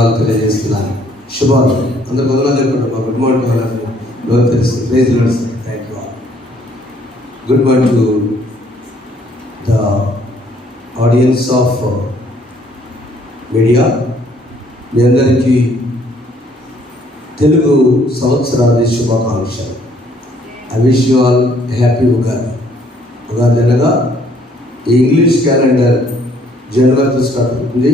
వందనాలు తెలియజేస్తున్నాను. శుభాలు అందరు వందనాలు చెప్పండి. మా గుడ్ మార్నింగ్ వాళ్ళని తెలుస్తుంది. Praise Lord sir. Thank you all. Good morning to the audience of media. మీ అందరికీ తెలుగు సంవత్సరాది శుభాకాంక్షలు. I wish you all happy Ugadi. Ugadi అనగా ఇంగ్లీష్ క్యాలెండర్ జనవరితో స్టార్ట్ అవుతుంది,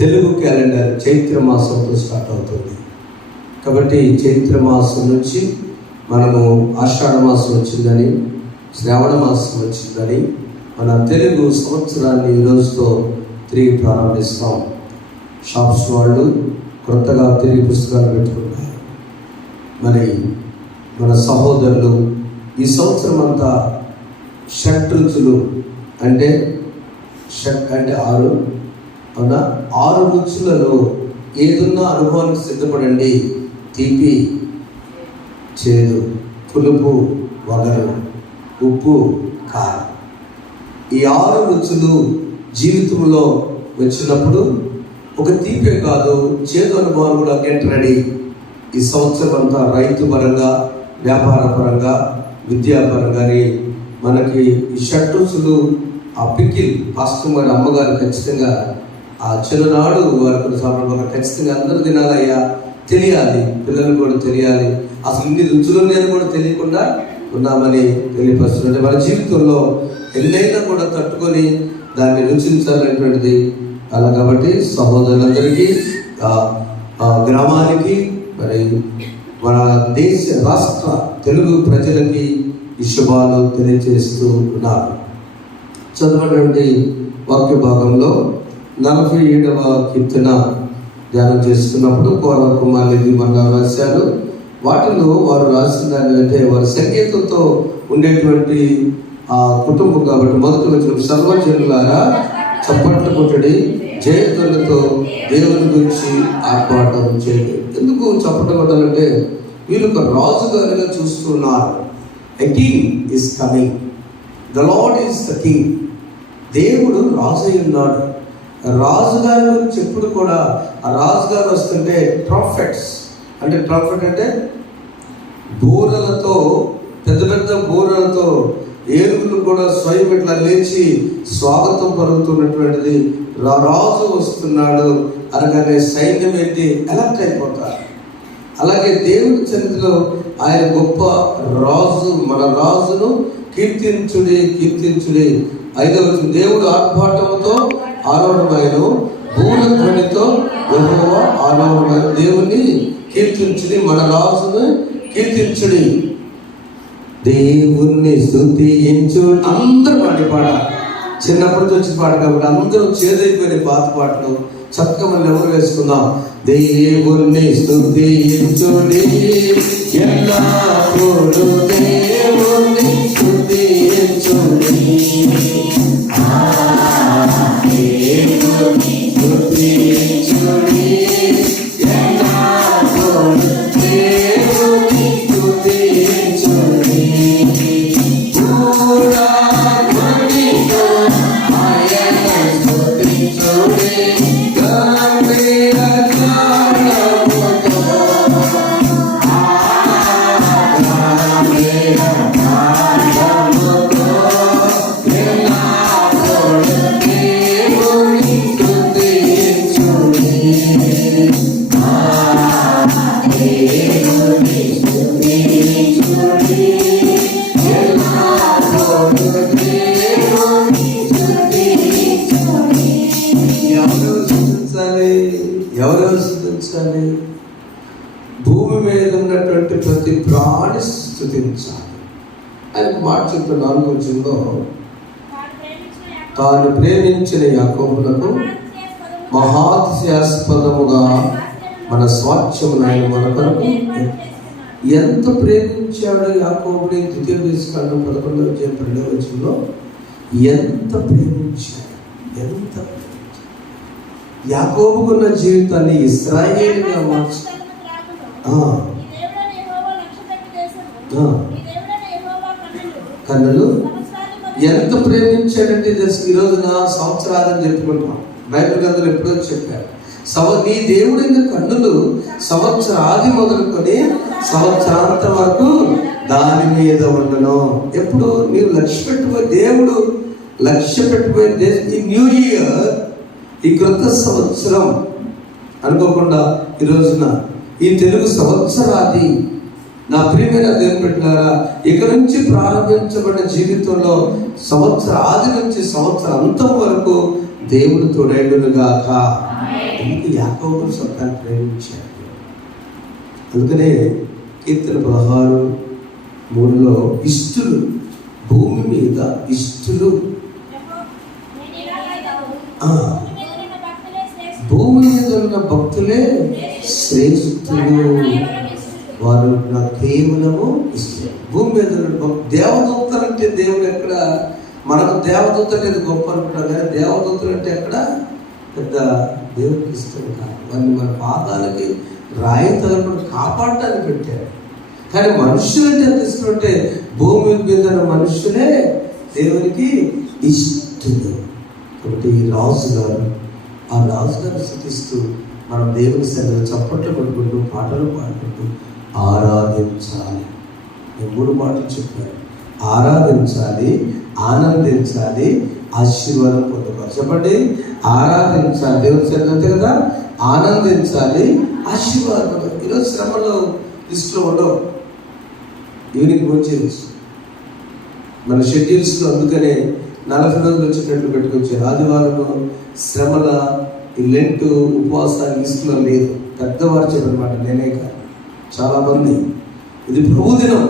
తెలుగు క్యాలెండర్ చైత్ర మాసంతో స్టార్ట్ అవుతుంది. కాబట్టి చైత్ర మాసం నుంచి మనము ఆషాఢ మాసం వచ్చిందని, శ్రావణ మాసం వచ్చిందని మన తెలుగు సంవత్సరాన్ని ఈరోజుతో తిరిగి ప్రారంభిస్తాం. షాప్స్ వాళ్ళు కొత్తగా తిరిగి పుస్తకాలు పెట్టుకుంటారు. మరి మన సహోదరులు ఈ సంవత్సరం అంతా షట్రుచులు అంటే 6 అవునా, 6 రుచులలో ఏదున్నా అనుభవానికి సిద్ధపడండి. తీపి, చేదు, పులుపు, వగరు, ఉప్పు, కారం. ఈ 6 రుచులు జీవితంలో వచ్చినప్పుడు ఒక తీపే కాదు, చేదు అనుభవాలు కూడా గెట్ రెడీ. ఈ సంవత్సరం అంతా రైతు పరంగా, వ్యాపార పరంగా, విద్యాపరంగానే మనకి ఈ షట్రుచులు, ఆ పికిల్ పాస్టర్ వారి అమ్మగారు ఖచ్చితంగా ఆ చిన్ననాడు వారికి సందర్భంగా ఖచ్చితంగా అందరూ తినాలయ్యా, తెలియాలి, పిల్లలు కూడా తెలియాలి. అసలు ఇన్ని రుచులు నేను కూడా తెలియకుండా ఉన్నామని తెలియపరుస్తున్నట్టు మన జీవితంలో ఎన్నైనా కూడా తట్టుకొని దాన్ని రుచించాలనేటువంటిది అలా. కాబట్టి సహోదరులందరికీ, గ్రామానికి, మరి మన దేశ రాష్ట్ర తెలుగు ప్రజలకి ఈ శుభాలు తెలియజేస్తూ ఉన్నారు. చదవటువంటి వాక్య భాగంలో 47వ కీర్తన ధ్యానం చేస్తున్నప్పుడు కోర కుమారులు మన రాశారు. వాటిలో వారు రాసిన దాన్ని అంటే వారి సంగీతంతో ఉండేటువంటి ఆ కుటుంబం. కాబట్టి మొదటి వచ్చిన సర్వజనులారా చప్పట్లు కొట్టడి, జయధ్వనులతో దేవుని గురించి ఆర్భాటం చేయండి. ఎందుకు చప్పట్లు కొట్టాలంటే వీళ్ళు ఒక రాజుగారిగా చూస్తున్నారు. A king is coming. The Lord is the king. దేవుడు రాజు అయి ఉన్నాడు. రాజుగారి గురించి ఎప్పుడు కూడా ఆ రాజుగారు వస్తుంటే ట్రంపెట్స్ అంటే, ట్రంపెట్ అంటే బూరలతో, పెద్ద పెద్ద బూరలతో ఏనుగులు కూడా స్వయం ఇట్లా లేచి స్వాగతం పలుకుతున్నటువంటిది. రాజు వస్తున్నాడు అనగానే సైన్యం ఏంటి ఎలర్ట్ అయిపోతారు. అలాగే దేవుడి చరిత్రలో ఆయన గొప్ప రాజు, మన రాజును కీర్తించుడి కీర్తించుడి. 5వ దేవుడు ఆర్భాటంతో ఆరోహణమైన, భూలధ్వనితో యెహోవా ఆరోహణమైన. దేవుని కీర్తించుడి, మన రాజును కీర్తించుడి, దేవుణ్ణి స్తుతించు. అందరూ పాట చిన్నప్పటి నుంచి పాట కాబట్టి అందరూ చేదైపోయిన పాత పాటలు చక్కగా మనం ఎవరు వేసుకుందాం. దేవుణ్ణి స్తుతించుడి, ఎల్లప్పుడూ దేవుణ్ణి స్తుతించుడి, దేవుణ్ణి స్తుతించుడి, ఎల్లప్పుడూ దేవుణ్ణి స్తుతించుడి. ఎవరెవరు స్తుతించాలి? భూమి మీద ఉన్నటువంటి ప్రతి ప్రాణి స్తుతించాలి. ఆయన మాట చెప్తున్న 4వ వచనంలో, తాను ప్రేమించిన యాకోబులకు మహాతిశయాస్పదముగా మన స్వాస్థ్యమును ఆయన మన కొరకు ఎంత ప్రేమించాడు యాకోబుని. 2 వచనంలో ఎంత ప్రేమించాడు, ఎంత యాకోబుకున్న జీవితాన్ని ఇశ్రాయేలుగా మార్చి కన్నులు ఎంత ప్రేమించాడంటే ఈ రోజున సంవత్సరాలని చెప్పుకుంటాం. బైబిల్ గ్రంథంలో ఎప్పుడో చెప్పారు నీ దేవుడిన కన్నులు సంవత్సరాది మొదలుకొని సంవత్సరాంతం వరకు దాని మీద ఉండను. ఎప్పుడు నీవు లక్ష్య పెట్టుకునే దేవుడు లక్ష్య పెట్టుకునే ఈ న్యూ ఇయర్, ఈ క్రొత్త సంవత్సరం అనుకోకుండా ఈ రోజున ఈ తెలుగు సంవత్సరాది నా ప్రియమైన దేవుని బిడ్డలారా, ఇక నుంచి ప్రారంభించబడిన జీవితంలో సంవత్సరాది నుంచి సంవత్సరాంతం వరకు దేవుడు తోడైండునుగాక. ఎందుకు యాకోబును స్వతహాన్ని ప్రేమించాడు. అందుకనే కీర్తన 16:3 ఇష్టులు, భూమి మీద ఇష్టులు, భూమి మీద ఉన్న భక్తులే శ్రేష్ఠులు, వారు నా కేవలము ఇష్టం. భూమి మీద దేవదూతలు అంటే దేవుడు ఎక్కడ, మనకు దేవదూత అనేది గొప్ప అనుకుంటాం కానీ దేవదూతలు అంటే ఎక్కడ పెద్ద దేవుడికి ఇష్టం కాదు. వారిని మన పాదాలకి రాయి తలపడి కాపాడటానికి పెట్టారు. కానీ మనుషులు అంటే ఎంత ఇష్టం అంటే భూమి మీద మనుషులే దేవునికి ఇష్టం. కాబట్టి రాజుగారు ఆ రాజుగారు స్థుతిస్తూ మనం దేవుని సన్నిధిలో చప్పట్లు కొట్టుకుంటూ పాటలు పాడుకుంటూ ఆరాధించాలి. నేను 3 మాటలు చెప్పాను. ఆరాధించాలి, ఆనందించాలి, ఆశీర్వాదం పొందుకోవాలి. చెప్పండి, ఆరాధించాలి దేవుని సన్నిధి అంతే కదా, ఆనందించాలి, ఆశీర్వాదం. ఈరోజు శ్రమలో లిస్టులో ఉండవు, ఈవినింగ్ భోజనం మన షెడ్యూల్స్లో. అందుకనే 40 రోజులు వచ్చేటట్లు పెట్టుకొచ్చారు. ఆదివారం శ్రమల ఈ లెంట్ ఉపవాసాల లిస్టులో లేదు. పెద్దవారు చెప్పనమాట, నేనే కాదు, చాలామంది. ఇది ప్రభుదినం.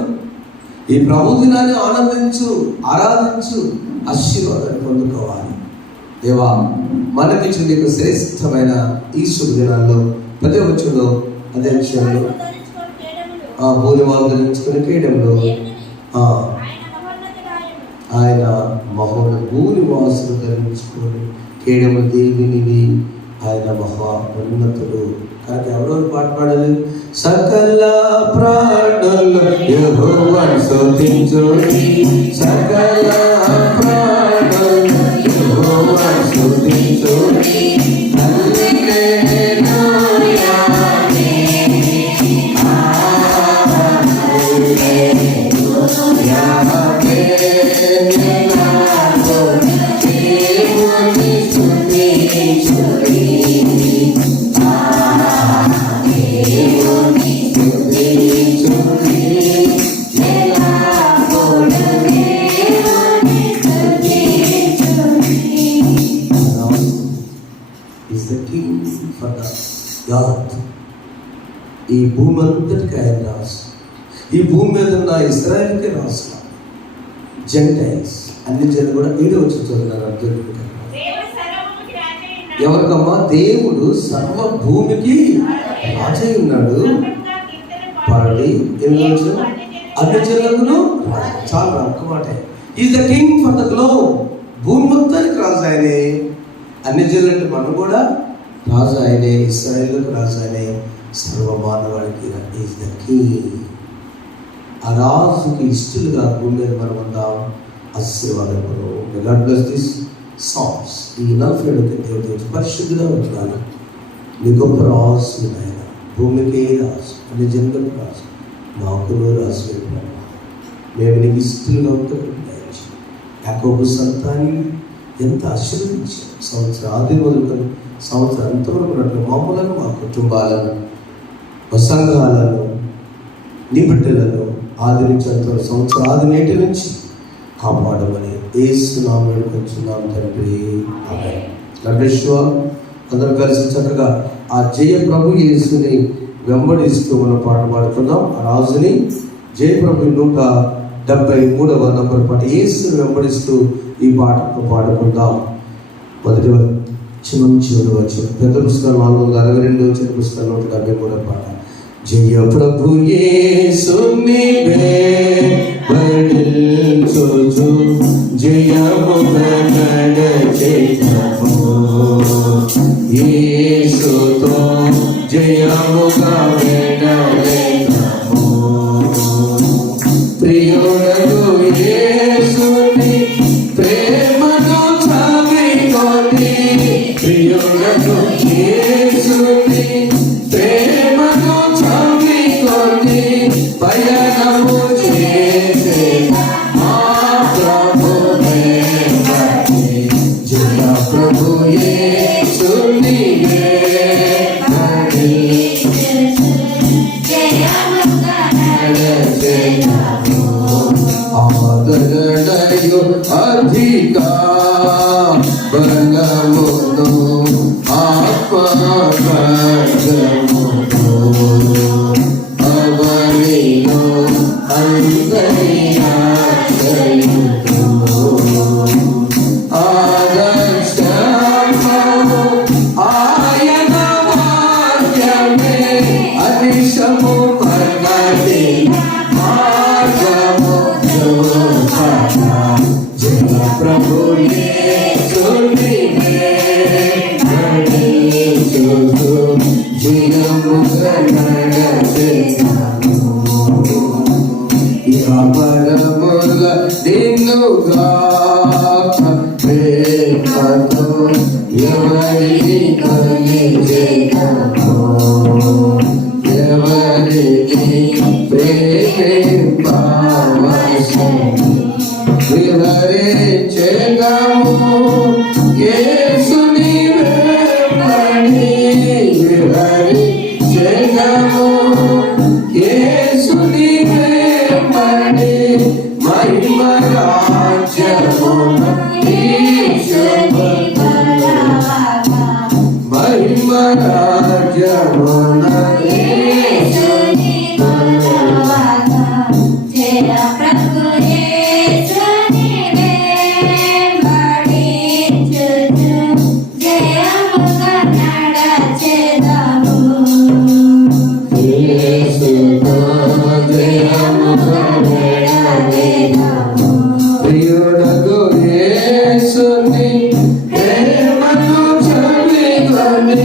ఈ ప్రభుదినాన్ని ఆనందించు, ఆరాధించు, ఆశీర్వాదాన్ని పొందుకోవాలి. దేవా మనకి చూడక శ్రేష్టమైన ఈ శుభ దినాల్లో 10వ వచనంలో అదే విషయంలో భూనివాలు ధరించుకునే కేయడంలో ఆయన మహోన్నత భూనివాసులు ధరించుకొని కేయడము దేవునివి, ఆయన మహా ఉన్నతుడు. కనుక ఎవరెవరు పాట పాడాలి? సకల ప్రాణులు యెహోవాను స్తుతించుడి, సకల ప్రాణులు యెహోవాను స్తుతించుడి. హల్లెలూయా ఈ భూమి అంతటికి ఆయన రాసు. ఈ భూమి మీద ఉన్న ఇశ్రాయేలుకే రాసు. జెంటైల్స్ అన్ని జనులు కూడా 7వ వచనం చదువుతున్నారు. ఎవరికమ్మా? దేవుడు సర్వ భూమికి రాజై ఉన్నాడు. పాడి అన్ని జనులను చాలా ఒక్క మాట, is the king for the globe. భూమి మొత్తానికి రాజు ఆయనే. అన్ని జనులు అంటే మనం కూడా రాజు ఆయనే, ఇశ్రాయేలుకు రాజు ఆయనే, సర్వమానవాడికి ఈజ్ ద కింగ్. ఆ రాజుకి ఇష్టలుగా భూమి మీద మనం ఉందాం. ఆశీర్వాదం. God bless this songs. ఈ 40 దేవుడు పరిశుద్ధిగా ఉంటున్నాను. నీ గొప్ప రాజు ఆయన, భూమికే రాజు, అన్ని జన్మలకు రాజు, మాకులో రాజు. మేము నీకు ఇష్టలుగా ఉంటాం. యాకోబు సంతాన్ని ఎంత ఆశీర్వదించాం. సంవత్సరాది మొదలుకొని సంవత్సరం అంతవరకు ఉన్నట్టు మామూలను, మా కుటుంబాలను, మా సంఘాలను, నీ బిడ్డలను ఆదరించేంత సంవత్సరాది నేటి నుంచి కాపాడమని యేసు నామములో వేడుకొంచున్నాం తండ్రి, ఆమేన్. గణేశ్వర్ అందరూ కలిసి చక్కగా ఆ జయ ప్రభు యేసుని వెంబడిస్తూ మనం పాట పాడుతున్నాం. ఆ రాజుని జయ ప్రభు 173వ నంబర్ పాట యేసుని వెంబడిస్తూ ఈ పాటను పాడుకుందాం. మొదటి చివరి వచ్చిన పెద్ద పుస్తకం 462 వచ్చిన పుస్తకం 173వ పాట. జయ ప్రభు యేసుని వెంబడించుచు జయముగా నడచెదము, యేసుతో జయముగా వెడలెదము. ప్రియుడగు యేసుని ప్రేమను చావికొని, ప్రియుడగు యేసు ఖడ్గముతో అవనిలో అంతర్యాచయుతో ఆదర్శము ఆయన వాక్యమే అనిశము పర్వతి మార్గము చూపగా జయ ప్రభు యేసునినే నడిచుచు జీవముగా నడచెదను ఇహ పరముల నిన్నుగాక ప్రేమతో ఎవరిని కలిగెదను ఎవరిని ప్రేమింపవశము విహరించెదము యేసుని వెంబడి విహరించెదము యేసుని వెంబడి మహిమ రాజ్యమున మహిమ రాజ్యమున ప్రియుడగు యేసుని ప్రేమను చవిగొని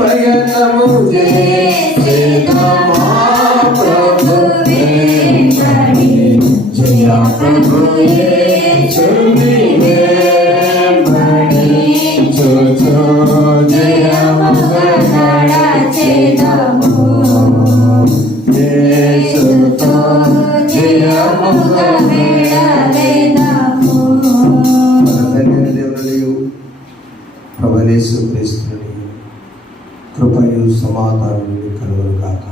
పయనము చేసేదమా ప్రభు వెంబడి జయ ప్రభు యేసుని వెంబడి చూచు జయముగా నడచెదము యేసుతో జయముగా ప్రభుయేసు క్రీస్తుని కృపయు సమాధానం కలుగును గాక.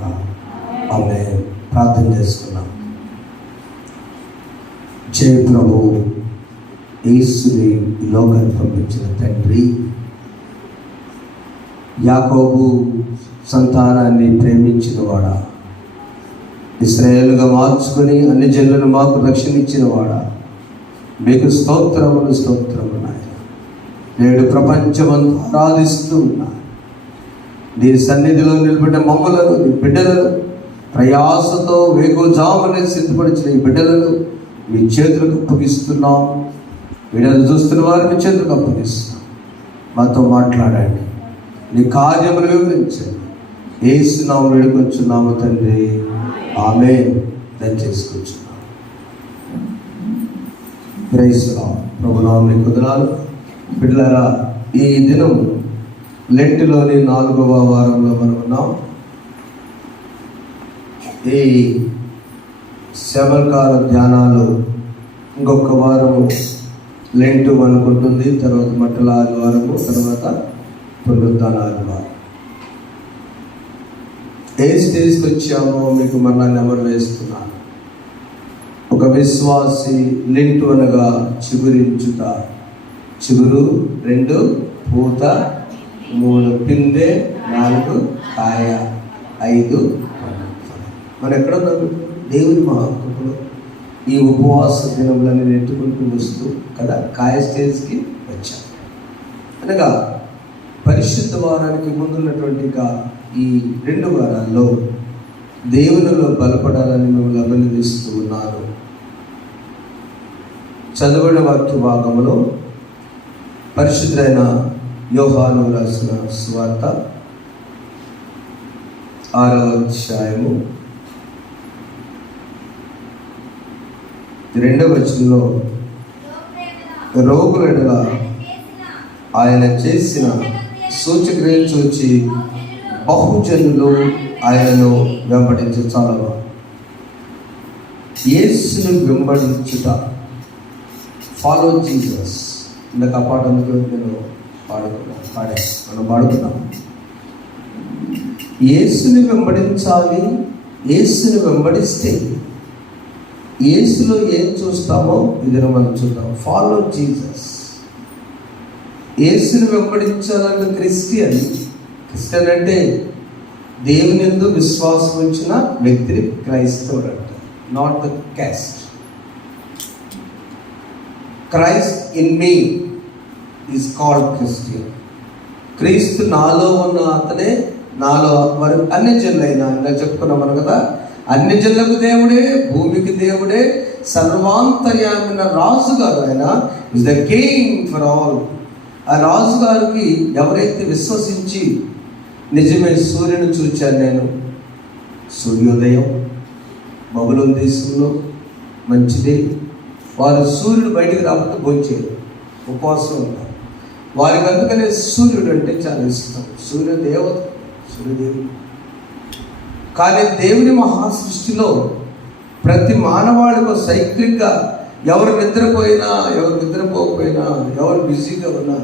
ఆమేన్. ప్రార్థన చేసుకున్నాం. జయ ప్రభు యేసుని ఈ లోకానికి పంపించిన తండ్రి, యాకోబు సంతానాన్ని ప్రేమించిన వాడా, ఇశ్రాయేలుగా మార్చుకొని అన్ని జనులను మాకు రక్షణ ఇచ్చిన వాడా, మీకు స్తోత్రములు స్తోత్రములు నాయన. నేడు ప్రపంచమంతా ఆరాధిస్తూ ఉన్నా నీ సన్నిధిలో నిలబడిన మమ్మలను, నీ బిడ్డలను, ప్రయాసతో వేగోజామునే సిద్ధపరిచిన ఈ బిడ్డలను మీ చేతులకు అప్పగిస్తున్నాం. వీడలు చూస్తున్న వారు మీ చేతులకు అప్పగిస్తున్నాం. మాతో మాట్లాడండి, నీ కార్యములు వివరించండి. యేసు నామమున వేడుకొంచున్నాము తండ్రి, ఆమేన్. దయచేసుకొచ్చున్నాం. Praise lord. ప్రభునామమునకు వందనాలు. బిడ్డలారా, ఈ దినం లెంట్లోని 4వ వారంలో మనం ఉన్నాం. ఈ శబల్కాల ధ్యానాలు ఇంకొక వారము లెంటు అనుకుంటుంది, తర్వాత మట్టల ఆదివారము, తర్వాత పునరుద్ధాన ఆదివారం. ఏ స్టేజ్కి వచ్చామో మీకు మరలా నెమరు వేస్తున్నాను. ఒక విశ్వాసి లెంటు అనగా చిగురించుట. చిగురు, 2 పూత, 3 పిందె, 4 కాయ, 5 మనం ఎక్కడ ఉన్నాం? దేవుని మహాకృపలో ఈ ఉపవాస దినములని నెట్టుకుంటూ వస్తూ కదా కాయ స్టేజ్కి వచ్చాం. అనగా పరిశుద్ధ వారానికి ముందున్నటువంటి ఈ 2 వారాల్లో దేవునిలో బలపడాలని మిమ్మల్ని అభినందిస్తూ ఉన్నాను. చదవబడిన వాక్య భాగంలో పరిశుద్ధుడైన యోహాను రాసిన సువార్త 6వ అధ్యాయము 2వ వచనంలో రోగుల ఎడల ఆయన చేసిన సూచక్రియలు చూచి బహుజనులు ఆయనను వెంబడించాలని. యేసును వెంబడించుట, ఫాలో జీసస్. ఇందాక ఆ పాట అందుకు నేను మనం పాడుకున్నాం. యేసుని వెంబడించాలి. యేసుని వెంబడిస్తే యేసులో ఏం చూస్తామో ఇది మనం చూద్దాం. Follow Jesus. యేసుని వెంబడించాలన్న క్రిస్టియన్ అంటే దేవుని యందు విశ్వాసం ఉంచిన వ్యక్తిని క్రైస్తవుడు అంటారు. Not the cast. Christ in me is called Christian. క్రీస్తు నాలో ఉన్న అతనే నాలో మరి అన్ని జనులైనా ఇలా చెప్పుకున్నాం మనం కదా, అన్ని జనులకు దేవుడే, భూమికి దేవుడే, సర్వాంతర్యామైన రాజుగారు ఆయన is the king for all. ఆ రాజుగారికి ఎవరైతే విశ్వసించి నిజమే సూర్యుని చూచాను నేను, సూర్యోదయం బబులోను దేశంలో మంచిదే, వారు సూర్యుడు బయటికి రాకపోతే భోంచేయరు, ఉపవాసం ఉంటారు. వారికి అందుకనే సూర్యుడు అంటే చాలా ఇష్టం. సూర్యదేవత, సూర్యదేవుడు. కానీ దేవుని మహాసృష్టిలో ప్రతి మానవాళికి సైక్లిక్గా ఎవరు నిద్రపోయినా, ఎవరు నిద్రపోకపోయినా, ఎవరు బిజీగా ఉన్నా,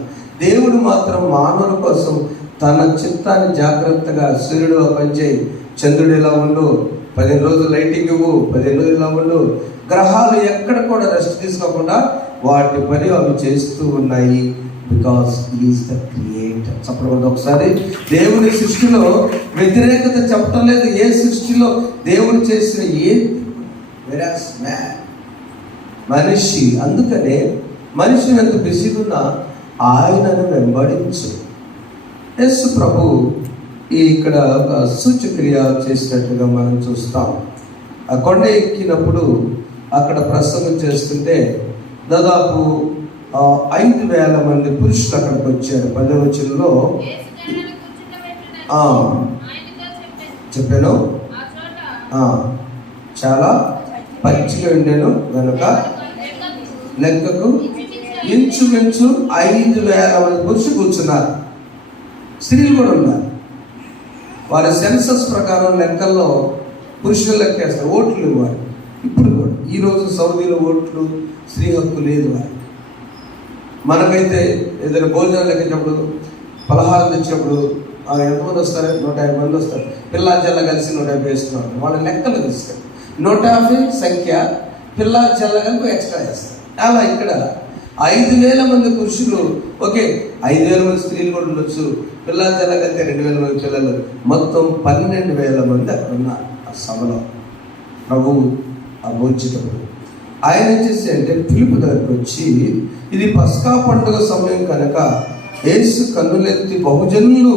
దేవుడు మాత్రం మానవుల కోసం తన చిత్తాన్ని జాగ్రత్తగా సూర్యుడు పనిచేయి, చంద్రుడు ఇలా ఉండు, 15 రోజులు లైటింగ్ ఇవ్వు, 15 రోజులు ఇలా ఉండు. గ్రహాలు ఎక్కడ కూడా రెస్ట్ తీసుకోకుండా వాటి పని అవి చేస్తూ ఉన్నాయి. Because is the creator. చెప్పడం ఒకసారి దేవుని సృష్టిలో వ్యతిరేకత చెప్పడం లేదు. ఏ సృష్టిలో దేవుడు చేసిన మనిషి, అందుకనే మనిషి ఎంత బిజీగా ఆయనను వెంబడించు. యేసు ప్రభు ఇక్కడ సూచక్రియ చేసినట్టుగా మనం చూస్తాం. ఆ కొండ ఎక్కినప్పుడు అక్కడ ప్రసంగం చేస్తుంటే దాదాపు 5,000 మంది పురుషులు అక్కడికి వచ్చారు. 10వ వచనంలో చెప్పాను, చాలా పచ్చిగా ఉండేను కనుక లెక్కకు ఇంచుమించు 5,000 మంది పురుషులు కూర్చున్నారు. స్త్రీలు కూడా ఉన్నారు. వారి సెన్సస్ ప్రకారం లెక్కల్లో పురుషులు లెక్కేస్తారు, ఓట్లు ఇవ్వాలి. ఇప్పుడు కూడా ఈరోజు సౌదీలో ఓట్లు, స్త్రీ హక్కు లేదు వారికి. మనకైతే ఏదైనా భోజనాలు లెక్కించినప్పుడు, పలహారం తెచ్చినప్పుడు ఎంతమంది వస్తారు? 150 మంది వస్తారు. పిల్లా జల్ల కలిసి 150 వేస్తున్నారు. వాళ్ళ లెక్కలు తీస్తారు. 150 సంఖ్య, పిల్లా జల్ల కలిపి ఎక్స్ట్రా చేస్తారు. అలా ఇక్కడ 5,000 మంది పురుషులు, ఓకే 5,000 మంది స్త్రీలు కూడా ఉండొచ్చు, పిల్లా జల్ల కలితే 2,000 మంది పిల్లలు, మొత్తం 12,000 మంది అక్కడ ఉన్నారు ఆ సభలో. ప్రభువు ఆ భోజనప్పుడు ఆయన చేసి అంటే పిలుపు దగ్గరికి వచ్చి, ఇది పస్కా పండుగ సమయం కనుక యేసు కన్నులెత్తి బహుజనులు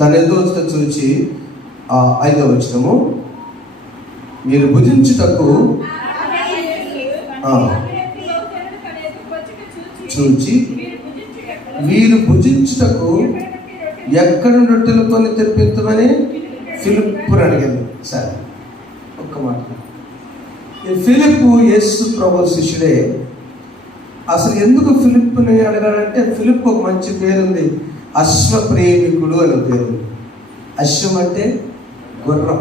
తన ఎదుట చూచి 5వ వచనము, మీరు భుజించుటకు చూచి వీరు భుజించుటకు ఎక్కడ రొట్టెలు కొని తెప్పించమని ఫిలిప్పుని అడిగాను. సరే ఒక్క మాట, ఈ ఫిలిప్పు యేసు ప్రభు శిష్యుడే. అసలు ఎందుకు ఫిలిప్పుని అడిగాడంటే, ఫిలిప్ ఒక మంచి పేరుంది, అశ్వప్రేమికుడు అనే పేరు. అశ్వం అంటే గుర్రం,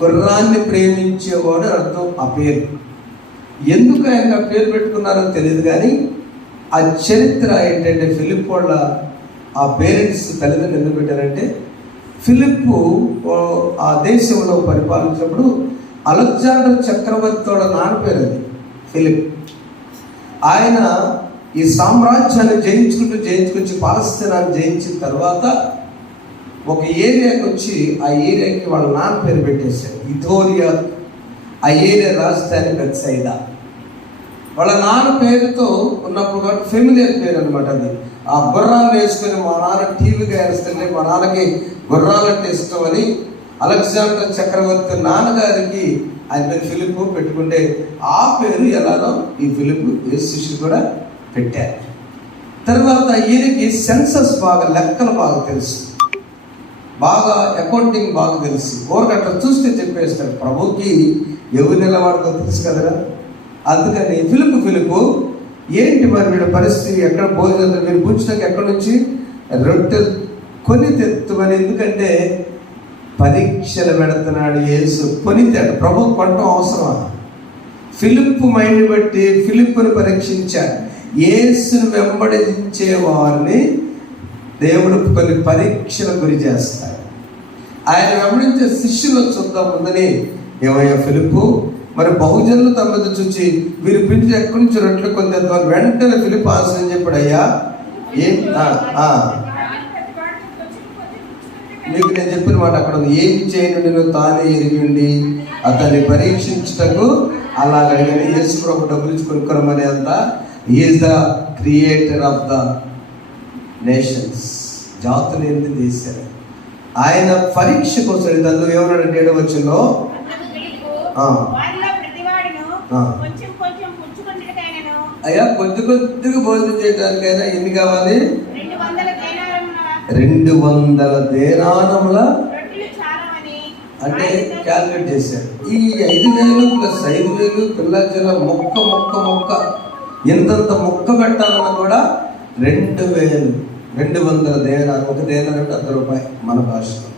గుర్రాన్ని ప్రేమించేవాడు అర్థం ఆ పేరు. ఎందుకు ఆయన పేరు పెట్టుకున్నారో తెలియదు, కానీ ఆ చరిత్ర ఏంటంటే ఫిలిప్ వాళ్ళ ఆ పేరెంట్స్ తల్లిదండ్రులు ఎందుకు పెట్టారంటే, ఫిలిప్పు ఆ దేశంలో పరిపాలించినప్పుడు అలెగ్జాండర్ చక్రవర్తితోడ నాన్న పేరు అది ఫిలిప్. ఆయన ఈ సామ్రాజ్యాన్ని జయించుకొచ్చి పాలస్తీనాన్ని జయించిన తర్వాత ఒక ఏరియాకి వచ్చి ఆ ఏరియాకి వాళ్ళ నాన్న పేరు పెట్టేశారు ఇథోరియా. ఆ ఏరియా రాజధాని బెత్సైదా. వాళ్ళ నాన్న పేరుతో ఉన్నప్పుడు కాబట్టి ఫెమిలియర్ పేరు అనమాట అది. ఆ గుర్రాలు వేసుకొని మా నాన్న టీవీగా వేస్తుంటే మా నాన్నకి గుర్రాలంటే ఇష్టం అని అలెగ్జాండర్ చక్రవర్తి నాన్నగారికి ఆయన పేరు ఫిలిప్ పెట్టుకుంటే, ఆ పేరు ఎలానో ఈ ఫిలిప్ యేసు శిష్యులు కూడా పెట్టారు. తర్వాత ఈయనకి సెన్సస్ బాగా, లెక్కలు బాగా తెలుసు, బాగా అకౌంటింగ్ బాగా తెలుసు. ఊరగట్ట చూస్తే చెప్పేస్తాడు. ప్రభుకి ఎవరు నిలబడుకో తెలుసు కదరా. అందుకని ఫిలిప్ ఏంటి మరి వీళ్ళ పరిస్థితి, ఎక్కడ భోజనం మీరు పుంచడానికి ఎక్కడి నుంచి రొట్టెలు కొని తెత్తమని. ఎందుకంటే పరీక్షలు పెడుతున్నాడు యేసు, కొనితాడు. ప్రభు కొనటం అవసరమా? ఫిలిప్ మైండ్ బట్టి ఫిలిప్ని పరీక్షించాడు. యేసును వెంబడించే వారిని దేవుడు కొన్ని పరీక్షలు గురి చేస్తాడు. ఆయన వెంబడించే శిష్యులు చూద్దాం ముందని, ఏమయ్యా ఫిలిప్, మరి బహుజనులు తమ మీద చూచి వీరు పిండి ఎక్కడి నుంచి రొట్టెలు కొంత వెంటనే ఫిలిప్ ఆశ్రయం చెప్పాడు, అయ్యా మీకు నేను చెప్పిన మాట అక్కడ ఉంది, ఏం చేయను తానే ఎరిగిండి అతన్ని పరీక్షించుటకు అలాగని యేసు ప్రభు డబ్బులు ఇచ్చి కొనుక్కోమనే అంత is the creator of the nations, జాతులు ఏంటి దేశాలు. ఆయన పరీక్ష కోసం అందులో ఏమన్నాడు 7వ వచనంలో, అయ్యా కొద్ది కొద్దిగా భోజనం చేయడానికైనా ఎన్ని కావాలి? 200 దేనారముల అంటే క్యాల్కులేట్ చేశారు. ఈ 5,000 ప్లస్ 5,000 పిల్ల జిల్ల మొక్క ఎంతంత మొక్క పెట్టాలన్నా కూడా 2,200 దేనారం. ఒక దేనారం అంటే ₹1 మన భాషలో.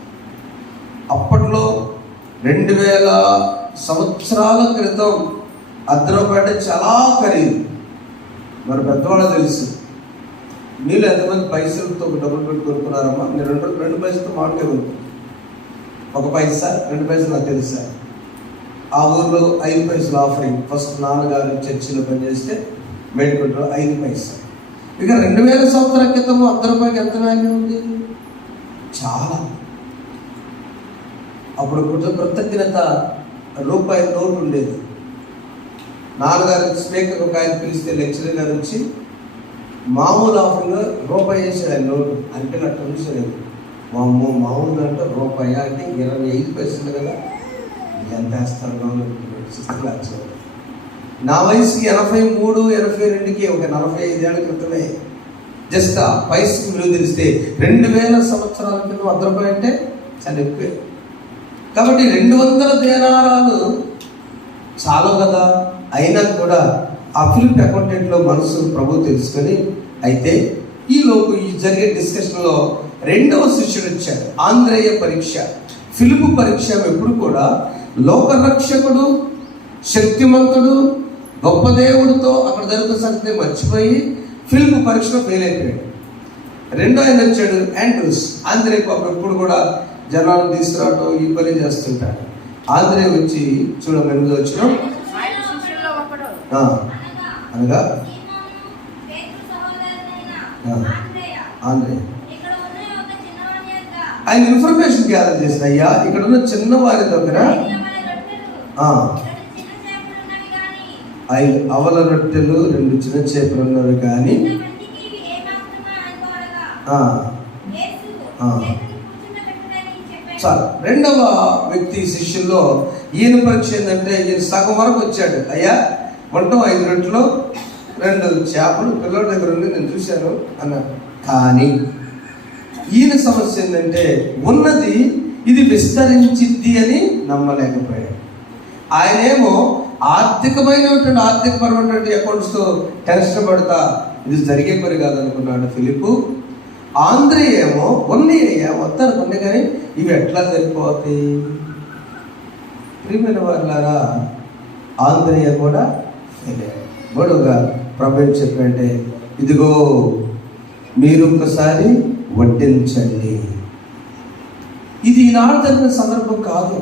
అప్పట్లో 2000 సంవత్సరాల క్రితం ₹1 అంటే చాలా ఖరీదు. మరి పెద్దవాళ్ళు తెలుసు. మీరు ఎంతమంది పైసలతో డబ్బులు పెట్టి కొనుక్కున్నారమ్మా? మీరు 2 పైసలతో మామిడికాయ కొనుక్కుంటారు. 1 పైసా 2 పైసలు నాకు తెలుసా. ఆ ఊర్లో 5 పైసలు ఆఫరింగ్. ఫస్ట్ నాన్నగారు చర్చిలో పనిచేస్తే బయటకుంటారు 5 పైసలు. ఇక 2000 సంవత్సరాల క్రితం ₹1 ఎంత వాల్యూ ఉంది? చాలా. అప్పుడు కృతజ్ఞత ₹1 నోటు ఉండేది. నాన్నగారు స్పీకర్ ఒక ఆయన పిలిస్తే లెక్చరర్ గారు వచ్చి మామూలు ఆఫర్గా ₹1 వేసాడు ఆయన నోటు. అంటే నాకు చూసలేదు, మామూలు అంటే ₹1 అంటే 25 పైసలు కదా, ఎంత వేస్తారు లోన్? 6th class. నా వయసుకి 83, 82కి ఒక 45 ఏళ్ల క్రితమే. జస్ట్ ఆ పైసకి విలువ తెలిస్తే 2000 సంవత్సరాల క్రితం ₹1 అంటే చాలా ఎక్కువే. కాబట్టి 200 దేనారాలు చాలు కదా. అయినా కూడా ఆ ఫిలిప్ అకౌంటెంట్లో మనసు ప్రభు తెలుసుకొని, అయితే ఈలోపు ఈ జరిగే డిస్కషన్లో 2వ శిష్యుడు వచ్చాడు. ఆంద్రేయ పరీక్ష, ఫిలిప్ పరీక్ష ఎప్పుడు కూడా లోకరక్షకుడు, శక్తిమంతుడు, గొప్ప దేవుడితో అక్కడ జరుగుతున్న సంగతి మర్చిపోయి ఫిలిప్ పరీక్షలో ఫెయిల్ అయిపోయాడు. 2వ ఆయన వచ్చాడు ఆండ్రూస్. ఆంద్రే పాపం ఎప్పుడు కూడా జనాలను తీసుకురావడం ఈ పని చేస్తుంటాడు. ఆంద్రే వచ్చి చూడండి 8వ వచనం, అనగా ఆంద్రే ఆయన ఇన్ఫర్మేషన్ గ్యాదర్ చేసిన, అయ్యా ఇక్కడ ఉన్న చిన్న వారి దగ్గర 5 అవల రొట్టెలు 2 చిన్న చేపలు ఉన్నవి కానీ చాలు. 2వ వ్యక్తి శిష్యుల్లో ఈయన పరీక్ష ఏంటంటే ఈయన సగం వరకు వచ్చాడు. అయ్యా వంటం 5 రొట్టెలు 2 చేపలు పిల్లల దగ్గర ఉంది, నేను చూశాను అన్నాడు. కానీ ఈయన సమస్య ఏంటంటే ఉన్నది ఇది విస్తరించిద్ది అని నమ్మలేకపోయాడు. ఆయనేమో ఆర్థికపరమైనటువంటి అకౌంట్స్తో టెన్షన్ పడతా ఇది జరిగే పని కాదనుకున్నాడు ఫిలిప్. ఆంద్రే ఏమో అయ్యా వద్దనుకున్నాయి, కానీ ఇవి ఎట్లా సరిపోతాయి? ప్రియమైన వాళ్ళారా, ఆంద్రేయ కూడా గొడవగా ప్రభు చెప్పంటే, ఇదిగో మీరు ఒక్కసారి వడ్డించండి. ఇది ఈనాడు జరిగిన సందర్భం కాదు.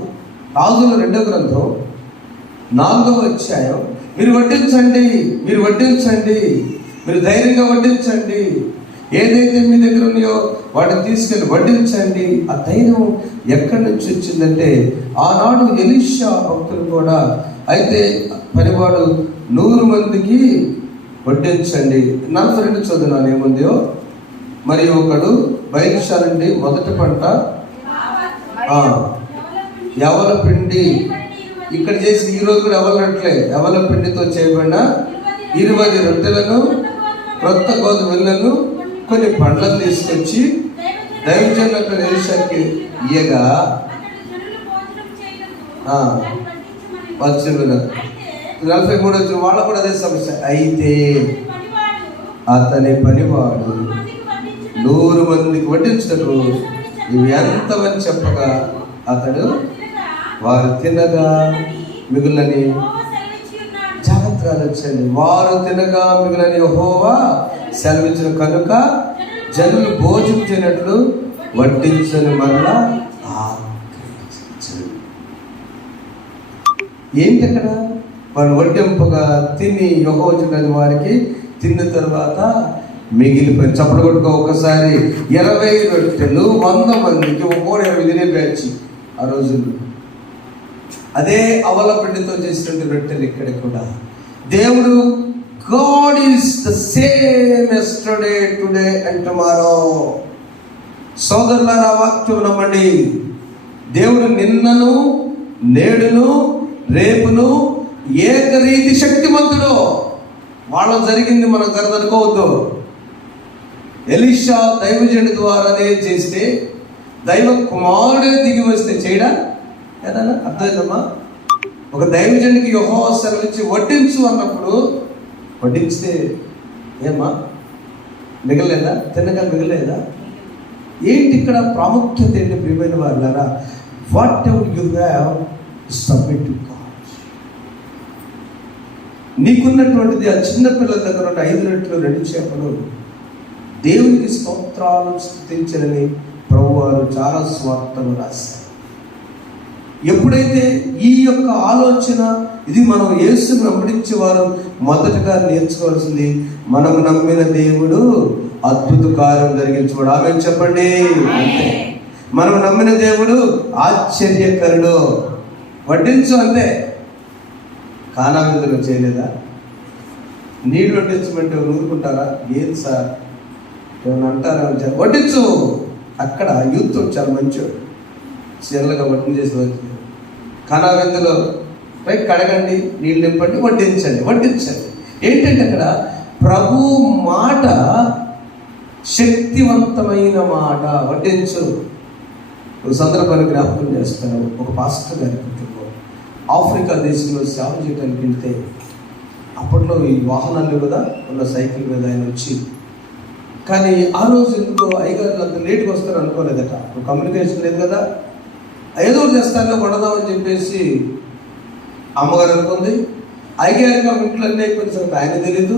రాజుల 2వ గ్రంథం 4వ అధ్యాయం, మీరు వడ్డించండి, మీరు ధైర్యంగా వడ్డించండి, ఏదైతే మీ దగ్గర ఉన్నాయో వాటిని తీసుకెళ్ళి వడ్డించండి. ఆ ధైర్యం ఎక్కడి నుంచి వచ్చిందంటే ఆనాడు ఎలీషా భక్తులు కూడా, అయితే పనివాడు 100 మందికి వడ్డించండి. 42 చదువునాను ఏముందో, మరి ఒకడు బయలుశాలండి మొదటి పంట యవల పిండి, ఇక్కడ చేసి ఈరోజు కూడా యవల పిండితో చేయబడిన 20 రొట్టెలను, క్రొత్త గోధుమలను, కొన్ని పండ్లను తీసుకొచ్చి దైవజనులకు ఎలీషాకి ఇయ్యగా వచ్చిన 43 వాళ్ళ కూడా అదే సమస్య. అయితే అతని పనివాడు 100 మందికి వడ్డించటకు ఇవి ఎంతమని చెప్పగా అతడు వారు తినగా మిగులని, జాగ్రత్తగా వచ్చండి, వారు తినగా మిగులని యెహోవా సెలవించిన కనుక జనులు భోజనం చేయనట్లు వడ్డించని మరలా ఆగ్రహించు. ఏంటి అక్కడ? వాళ్ళు వడ్డింపగా తిని యెహోవా వారికి తిన్న తర్వాత మిగిలిపోయి చప్పుడు కొట్టుకో. ఒకసారి 20 రొట్టెలు 100 మందికి ఒక్కో 20 తినే బ్యాచ్ ఆ రోజుల్లో. అదే అవల పిండితో చేసినటువంటి రొట్టెలు ఇక్కడ కూడా. దేవుడు God is the same yesterday, today and tomorrow. సోదరులారా, వాక్యం నమ్మండి. దేవుడు నిన్నను, నేడును, రేపును ఏకరీతి శక్తిమంతుడు. వాళ్ళ జరిగింది మనం కనుకోవద్దు. ఎలీషా దైవజనుడి ద్వారానే చేస్తే దైవ కుమారుడే దిగి వస్తే చేయడా? ఏదన్నా అర్థమైందమ్మా? ఒక దైవజనుడికి యెహోవా సెలవిచ్చి వడ్డించు అన్నప్పుడు వడ్డిస్తే ఏమా మిగలేదా? తినగా మిగలేదా? ఏంటి ఇక్కడ ప్రాముఖ్యత ఏంటి ప్రియమైన వాళ్ళారా? Whatever you have submit to God. నీకున్నటువంటిది ఆ చిన్న పిల్లల దగ్గర 5 రొట్టెలు 2 చేపలు దేవునికి స్తోత్రాలు స్తుతించని ప్రభువారు చాలా స్వార్థలు రాశారు. ఎప్పుడైతే ఈ యొక్క ఆలోచన, ఇది మనం యేసుని వెంబడించే వారు మొదటగా నేర్చుకోవాల్సింది, మనము నమ్మిన దేవుడు అద్భుత కార్యం జరిగించేవాడు. ఆమేన్ చెప్పండి. అంతే. మనం నమ్మిన దేవుడు ఆశ్చర్యకరుడు. వడ్డించు అంతే. కానా విందులు చేయలేదా? నీళ్ళు వడ్డించమంటే ఊరుకుంటారా? ఏది సార్ ఏమన్నా అంటారా? వడ్డించు. అక్కడ యూత్ చాలా మంచివాడు, చీరలుగా వడ్డీ చేసి కానా విందులో పై కడగండి, నీళ్ళు నింపండి, వడ్డించండి. ఏంటంటే అక్కడ ప్రభు మాట శక్తివంతమైన మాట. వడ్డించు. ఒక సందర్భాన్ని జ్ఞాపకం చేస్తాను. ఒక పాస్టర్ గారి కుటుంబం ఆఫ్రికా దేశంలో సేవ చేయడానికి వెళ్తే, అప్పట్లో ఈ వాహనాలు కదా ఉన్న, సైకిల్ మీద ఆయన వచ్చి, కానీ ఆ రోజు ఎందుకో అయ్యగారు అంత లేట్గా వస్తారు అనుకోలేదట. కమ్యూనికేషన్ లేదు కదా, ఏదో చేస్తానో కొడదామని చెప్పేసి అమ్మగారు అనుకుంది. అయ్యగారికి ఇంట్లో అన్నీ అయిపోయిన సంగతి ఆయన తెలీదు.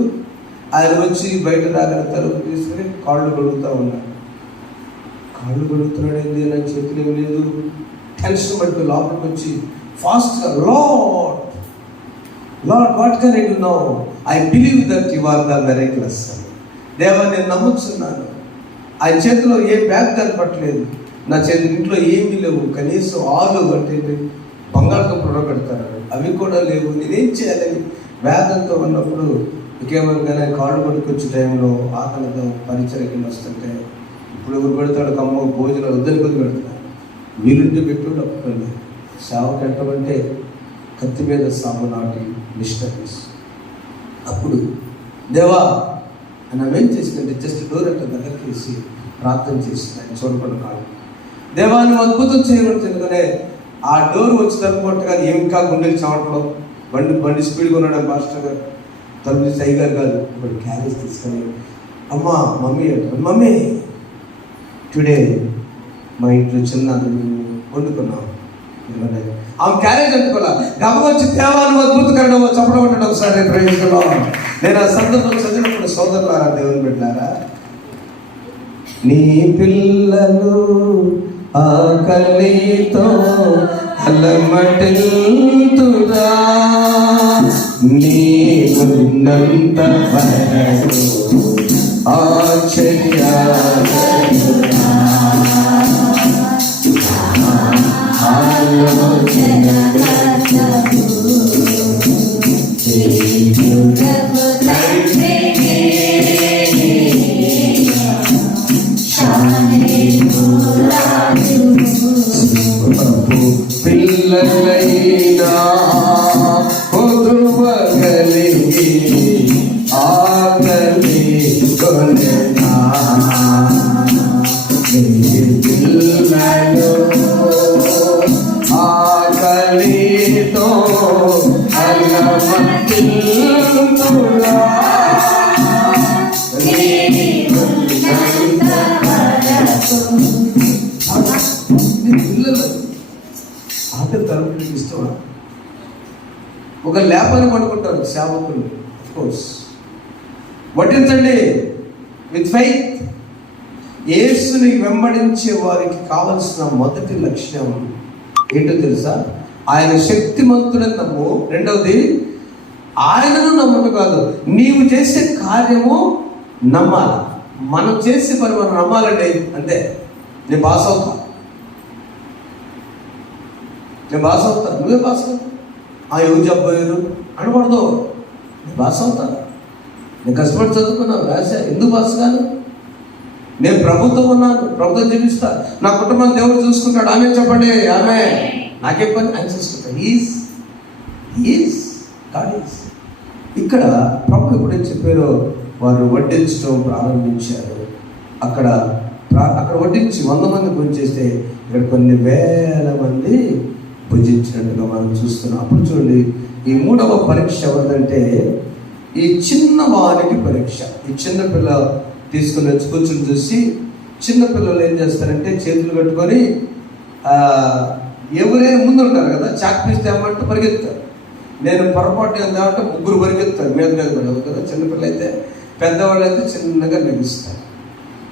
ఆయన వచ్చి బయట రాగానే తలుపు తీసుకుని కాళ్ళు గడుగుతూ ఉన్నాడు. కాళ్ళు గడుగుతున్నాడు ఏంటి, నా చేతులు ఏమి లేదు. టెన్షన్ పడిపోయి లోపలికి వచ్చి ఫాస్ట్గా, Lord what can I do now? I believe that you are the miraculous. దేవా, నేను నమ్ముతున్నాను. ఆయన చేతిలో ఏ బ్యాగ్ కనపట్లేదు, నా చేతి ఇంట్లో ఏమీ లేవు, కనీసం ఆలు అంటే బంగాళదుంపలు పెడతారు, అవి కూడా లేవు, నేనేం చేయాలని వేదంతో ఉన్నప్పుడు ఇంకేమనగానే కాళ్ళు పట్టుకొచ్చే టైంలో ఆకలితో పరిచయకి వస్తుంటే, ఇప్పుడు ఎవరు పెడతాడు కమ్మ భోజనాలు వద్దని కొద్ది పెడతాడు, వీలుంటే పెట్టుడు అప్పుడు సేవ కట్టమంటే కత్తి మీద సాము నాటి మిస్టరీస్. అప్పుడు దేవా అని ఆమె ఏం చేసిందంటే జస్ట్ డోర్ అంటే దగ్గరికి వేసి ప్రార్థన చేసింది. ఆయన చూడకుండా కాదు, దేవా నువ్వు అద్భుతం చేయకూడదు. ఎందుకనే ఆ డోర్ వచ్చి తలుపుకొట్టగా ఇంకా గుండెలు చావట్లో బండి స్పీడ్గా ఉన్నాడు మాస్టర్ గారు. తలుపు చేసి అయ్యగారు కాదు, ఇప్పుడు క్యారేజ్ తీసుకొని, అమ్మా మమ్మీ టుడే మా ఇంట్లో చిన్న వండుకున్నాం. ఆమె క్యారేజ్ అందుకోలే, గమనించి దేవాలు అద్భుతకరణం చప్పడం ఉంటాడు. ఒకసారి ప్రయోజనంలో నేను ఆ సందర్భం చదివినప్పుడు, సోదరులారా, దేవుని బిడ్డలారా, నీ పిల్లలు ఆకలితో అలమటిల్తురా, నీ ఉన్నంత వరకు ఆశ్చర్యకరుడా, పిల్లలైనా పొదువగలిగి ఆకలి కొనెనా, పిల్లలు ఆకలితో అలమటిల్తురా, పిల్లలు ఆకలి తరపుకి ఇస్తావా? ఒక లేపని పడుకుంటారు సేవకులు. అఫ్కోర్స్ వడ్డించండి విత్ ఫెయిత్. యేసుని వెంబడించే వారికి కావలసిన మొదటి లక్ష్యం ఏంటో తెలుసా? ఆయన శక్తిమంతుడని నమ్ము. రెండవది ఆయనను నమ్ముట కాదు, నీవు చేసే కార్యము నమ్మాలి. మనం చేసే పని మనం నమ్మాలండి. అంతే. నేను పాస్ అవుతా, నువ్వే పాస్ అవుతా. ఎవరు చెప్పారు అనకూడదు. నేను పాస్ అవుతా, నేను కష్టపడి చదువుకున్నాను, రాశా, ఎందుకు పాస్ కాదు? నేను ప్రభుత్వం ఉన్నాను, ప్రభుత్వం చూపిస్తా, నా కుటుంబం దేవుడు చూసుకుంటాడు. ఆమె చెప్పండి, ఆమె. నాకే పని ఆయన చూసుకుంటాడు. ఇక్కడ ప్రభు ఎప్పుడైతే చెప్పారో వారు వడ్డించడం ప్రారంభించారు. అక్కడ వడ్డించి 100 మంది భుజించేస్తే ఇక్కడ కొన్ని వేల మంది భుజించినట్టుగా మనం చూస్తున్నాం. అప్పుడు చూడండి, ఈ 3వ పరీక్ష ఎవరిదంటే ఈ చిన్నవానికి పరీక్ష. ఈ చిన్నపిల్ల తీసుకుని వచ్చి కూర్చుని చూసి, చిన్నపిల్లలు ఏం చేస్తారంటే చేతులు కట్టుకొని ఎవరైనా ముందు ఉంటారు కదా, చాక్ పీస్ తేమంటే పరిగెత్తారు. నేను పొరపాటు ఏంటంటే 3 పరిగెత్తారు, మీద పడవు కదా. చిన్నపిల్లలు అయితే, పెద్దవాళ్ళు అయితే చిన్నగా లభిస్తారు.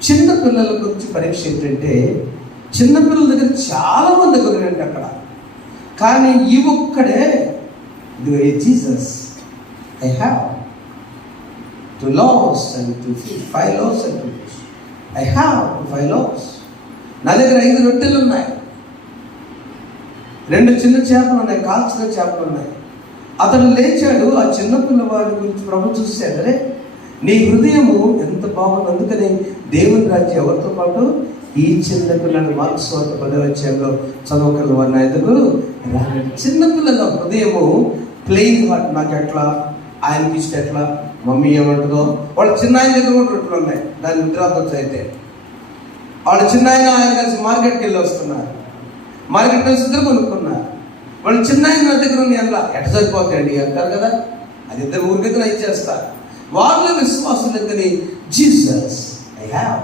చిన్నపిల్లల గురించి పరీక్ష ఏంటంటే, చిన్నపిల్లల దగ్గర చాలా మంది దగ్గర ఉండండి అక్కడ. కానీ ఈ ఒక్కడే, Jesus, I have 2 loaves and 2 fish, 5 loaves and 2 fish. I have 5 loaves. నా దగ్గర 5 రొట్టెలు ఉన్నాయి, 2 చిన్న చేపలు ఉన్నాయి, కాల్చిన చేపలు ఉన్నాయి. అతడు లేచాడు. ఆ చిన్న పిల్లవాడి గురించి ప్రభు చూశాడు. అరే, నీ హృదయము ఎంత బాగుంది. అందుకని దేవుని రాజ్యం ఎవరితో పాటు ఈ చిన్న పిల్లలు మార్క్స్ 10వ అధ్యాయంలో చదవగల వారిని ఎదుగు రాని చిన్నపిల్లల హృదయము ప్లెయిన్ హార్ట్. నాకు ఎట్లా, ఆయనకి ఇష్టం ఎట్లా, మమ్మీ ఏమంటుందో. వాళ్ళ చిన్న ఆయన దగ్గర కూడా రొట్టెలు ఉన్నాయి. దాని నిద్రాతో అయితే వాళ్ళ చిన్న ఆయన కలిసి మార్కెట్కి వెళ్ళి వస్తున్నారు. మార్కెట్ కలిసి ఇద్దరు కొనుక్కున్నారు. వాళ్ళు చిన్న ఆయన నా దగ్గర ఉంది అలా ఎట్ట సరిపోతాయండి అంటారు కదా. అది ఇద్దరు ఊరికైతే ఇచ్చేస్తారు. వాళ్ళ విశ్వాసం లేదని జీసస్ ఐ హ్యావ్.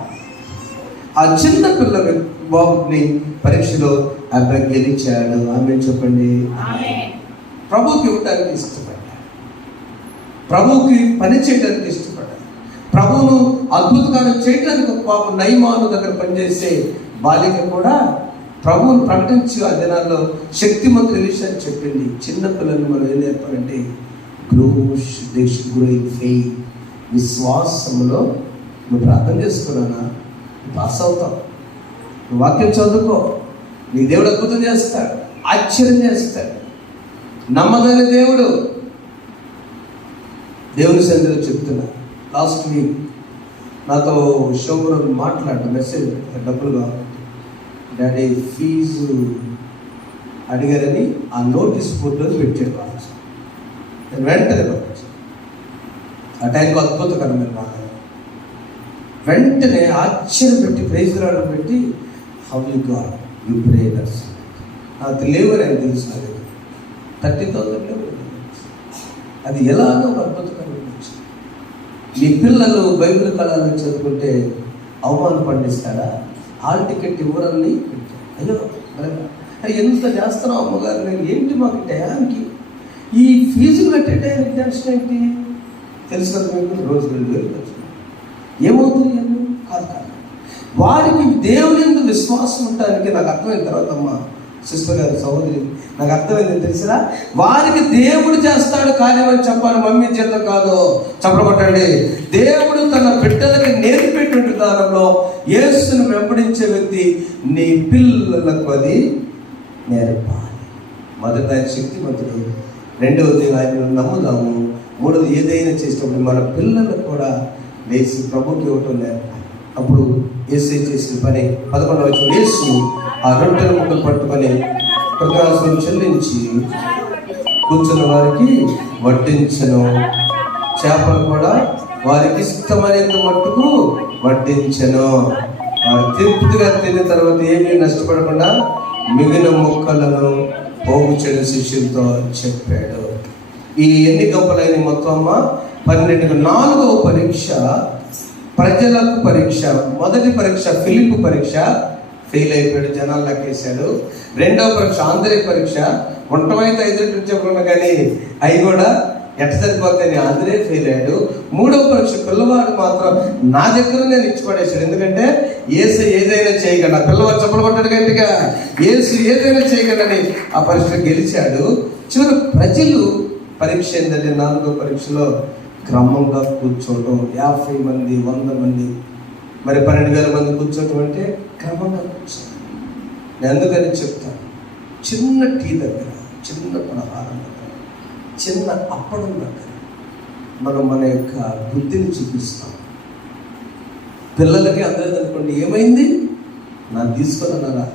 ఆ చిన్న పిల్ల బాబుని పరీక్షలో అబ్బాయి గెలిచాడు. ఆమె చెప్పండి. ప్రభువుకి ఇవ్వడానికి ఇష్టపడ్డాడు, ప్రభువుకి పని చేయడానికి ఇష్టపడ్డాడు, ప్రభువును అద్భుతకార్యం చేయడానికి ఒక పాప నయమాను దగ్గర పనిచేసే బాలిక కూడా ప్రభువును ప్రకటించి ఆ దినాల్లో శక్తిమంతులు ఎలీషా అని చెప్పింది. చిన్నపిల్లలు మనం ఏం నేర్పాలంటే విశ్వాసంలో నువ్వు ప్రార్థన చేసుకున్నానా, పాస్ అవుతావు. నువ్వు వాక్యం చదువుకో, నీ దేవుడు అద్భుతం చేస్తాడు, ఆశ్చర్యం చేస్తాడు. నమ్మదగిన దేవుడు. దేవుని సన్నిధిలో చెప్తున్నా. లాస్ట్ వీక్ నాతో షోరూమ్ మాట్లాడు మెసేజ్ డబ్బులు కావాలి, డాడీ ఫీజు అడిగారని ఆ నోటీస్ బోర్డులో పెట్టాడు. నేను వెంటనే పంపించాను. ఆ టైంలో అద్భుతకరమైన మాట. వెంటనే ఆశ్చర్యం పెట్టి ప్రైజ్ రావడం పెట్టి how you God you prayers నాకు లేవని ఆయన తెలుసు. నాకు 30,000 లేవు. అది ఎలాగో ఒక అద్భుతకరమైన. మీ పిల్లలు బైబిల్ కళాలను చదువుకుంటే అవమానం పండిస్తాడా? హాల్ టికెట్ ఇవ్వరని అయ్యో ఎంత చేస్తున్నావు అమ్మగారు, నేను ఏంటి మాకు టయానికి ఈ ఫీజు కట్టే టయానికి టెన్షన్ ఏంటి తెలుసు కదా మీకు. రోజు 2,000 ఏమవుతుంది కాదు. వారికి దేవుని యందు విశ్వాసం ఉండడానికి నాకు అర్థమైన తర్వాత అమ్మ సిస్టర్ గారు సహోదరి నాకు అర్థమైంది తెలిసినా, వారికి దేవుడు చేస్తాడు కార్యం అని చెప్పాలి. మమ్మీ చేత కాదు, చెప్పబట్టండి. దేవుడు తన బిడ్డలకి నేర్పేటువంటి విధానంలో యేసును వెంబడించే వ్యక్తి నీ పిల్లలకు అది నేర్పాలి. మొదట ఆయన శక్తిమంతుడు, రెండవది ఆయన నమ్ముదాము, మూడవది ఏదైనా చేసినప్పుడు మన పిల్లలకు కూడా లేచి ప్రభుకి ఇవ్వటం నేర్పాలి. అప్పుడు యేసు చేసిన పని 11వ వచనం, యేసు ఆ రొట్టెల ముక్కలు పట్టుకొని కృతజ్ఞతాస్తుతులు చెల్లించి కూర్చున్న వారికి వడ్డించను. చేపలు కూడా వారికి ఇష్టమైనంత మట్టుకు వడ్డించను. వారు తృప్తిగా తిన్న తర్వాత ఏమీ నష్టపడకుండా మిగిలిన ముక్కలను పోగు చేయని శిష్యులతో చెప్పాడు. ఈ ఎన్ని గంపలైన మొత్తం 12. 4వ పరీక్ష ప్రజలకు పరీక్ష. మొదటి పరీక్ష ఫిలిప్ పరీక్ష, ఫెయిల్ అయిపోయాడు, జనాలు లెక్కేశాడు. 2వ పరీక్ష ఆంధ్రే పరీక్ష, వంటమైతే 5 చెప్పకుండా కానీ అవి కూడా ఎట్ట సరిపోతాయని ఆంధ్రే ఫెయిల్ అయ్యాడు. 3వ పరీక్ష పిల్లవాడు మాత్రం నా దగ్గర నేను ఇచ్చిపడేశాడు. ఎందుకంటే యేసు ఏదైనా చేయగలడు. పిల్లవాడు చెప్పలు కొట్టాడు గట్టిగా, యేసు ఏదైనా చేయగలని ఆ పరీక్ష గెలిచాడు. చివరి ప్రజలు పరీక్ష ఏంటంటే 4వ పరీక్షలో క్రమంగా కూర్చోవడం, 50 మంది 100 మంది మరి 12,000 మంది కూర్చోవడం అంటే క్రమంగా కూర్చోవడం. నేను అందుకని చెప్తాను, చిన్న టీ దగ్గర, చిన్న పలహారం దగ్గర, చిన్న అప్పడం దగ్గర మనం మన యొక్క బుద్ధిని చూపిస్తాం. పిల్లలకి అందలేదు అనుకోండి, ఏమైంది నాకు తీసుకొని అన్నారా,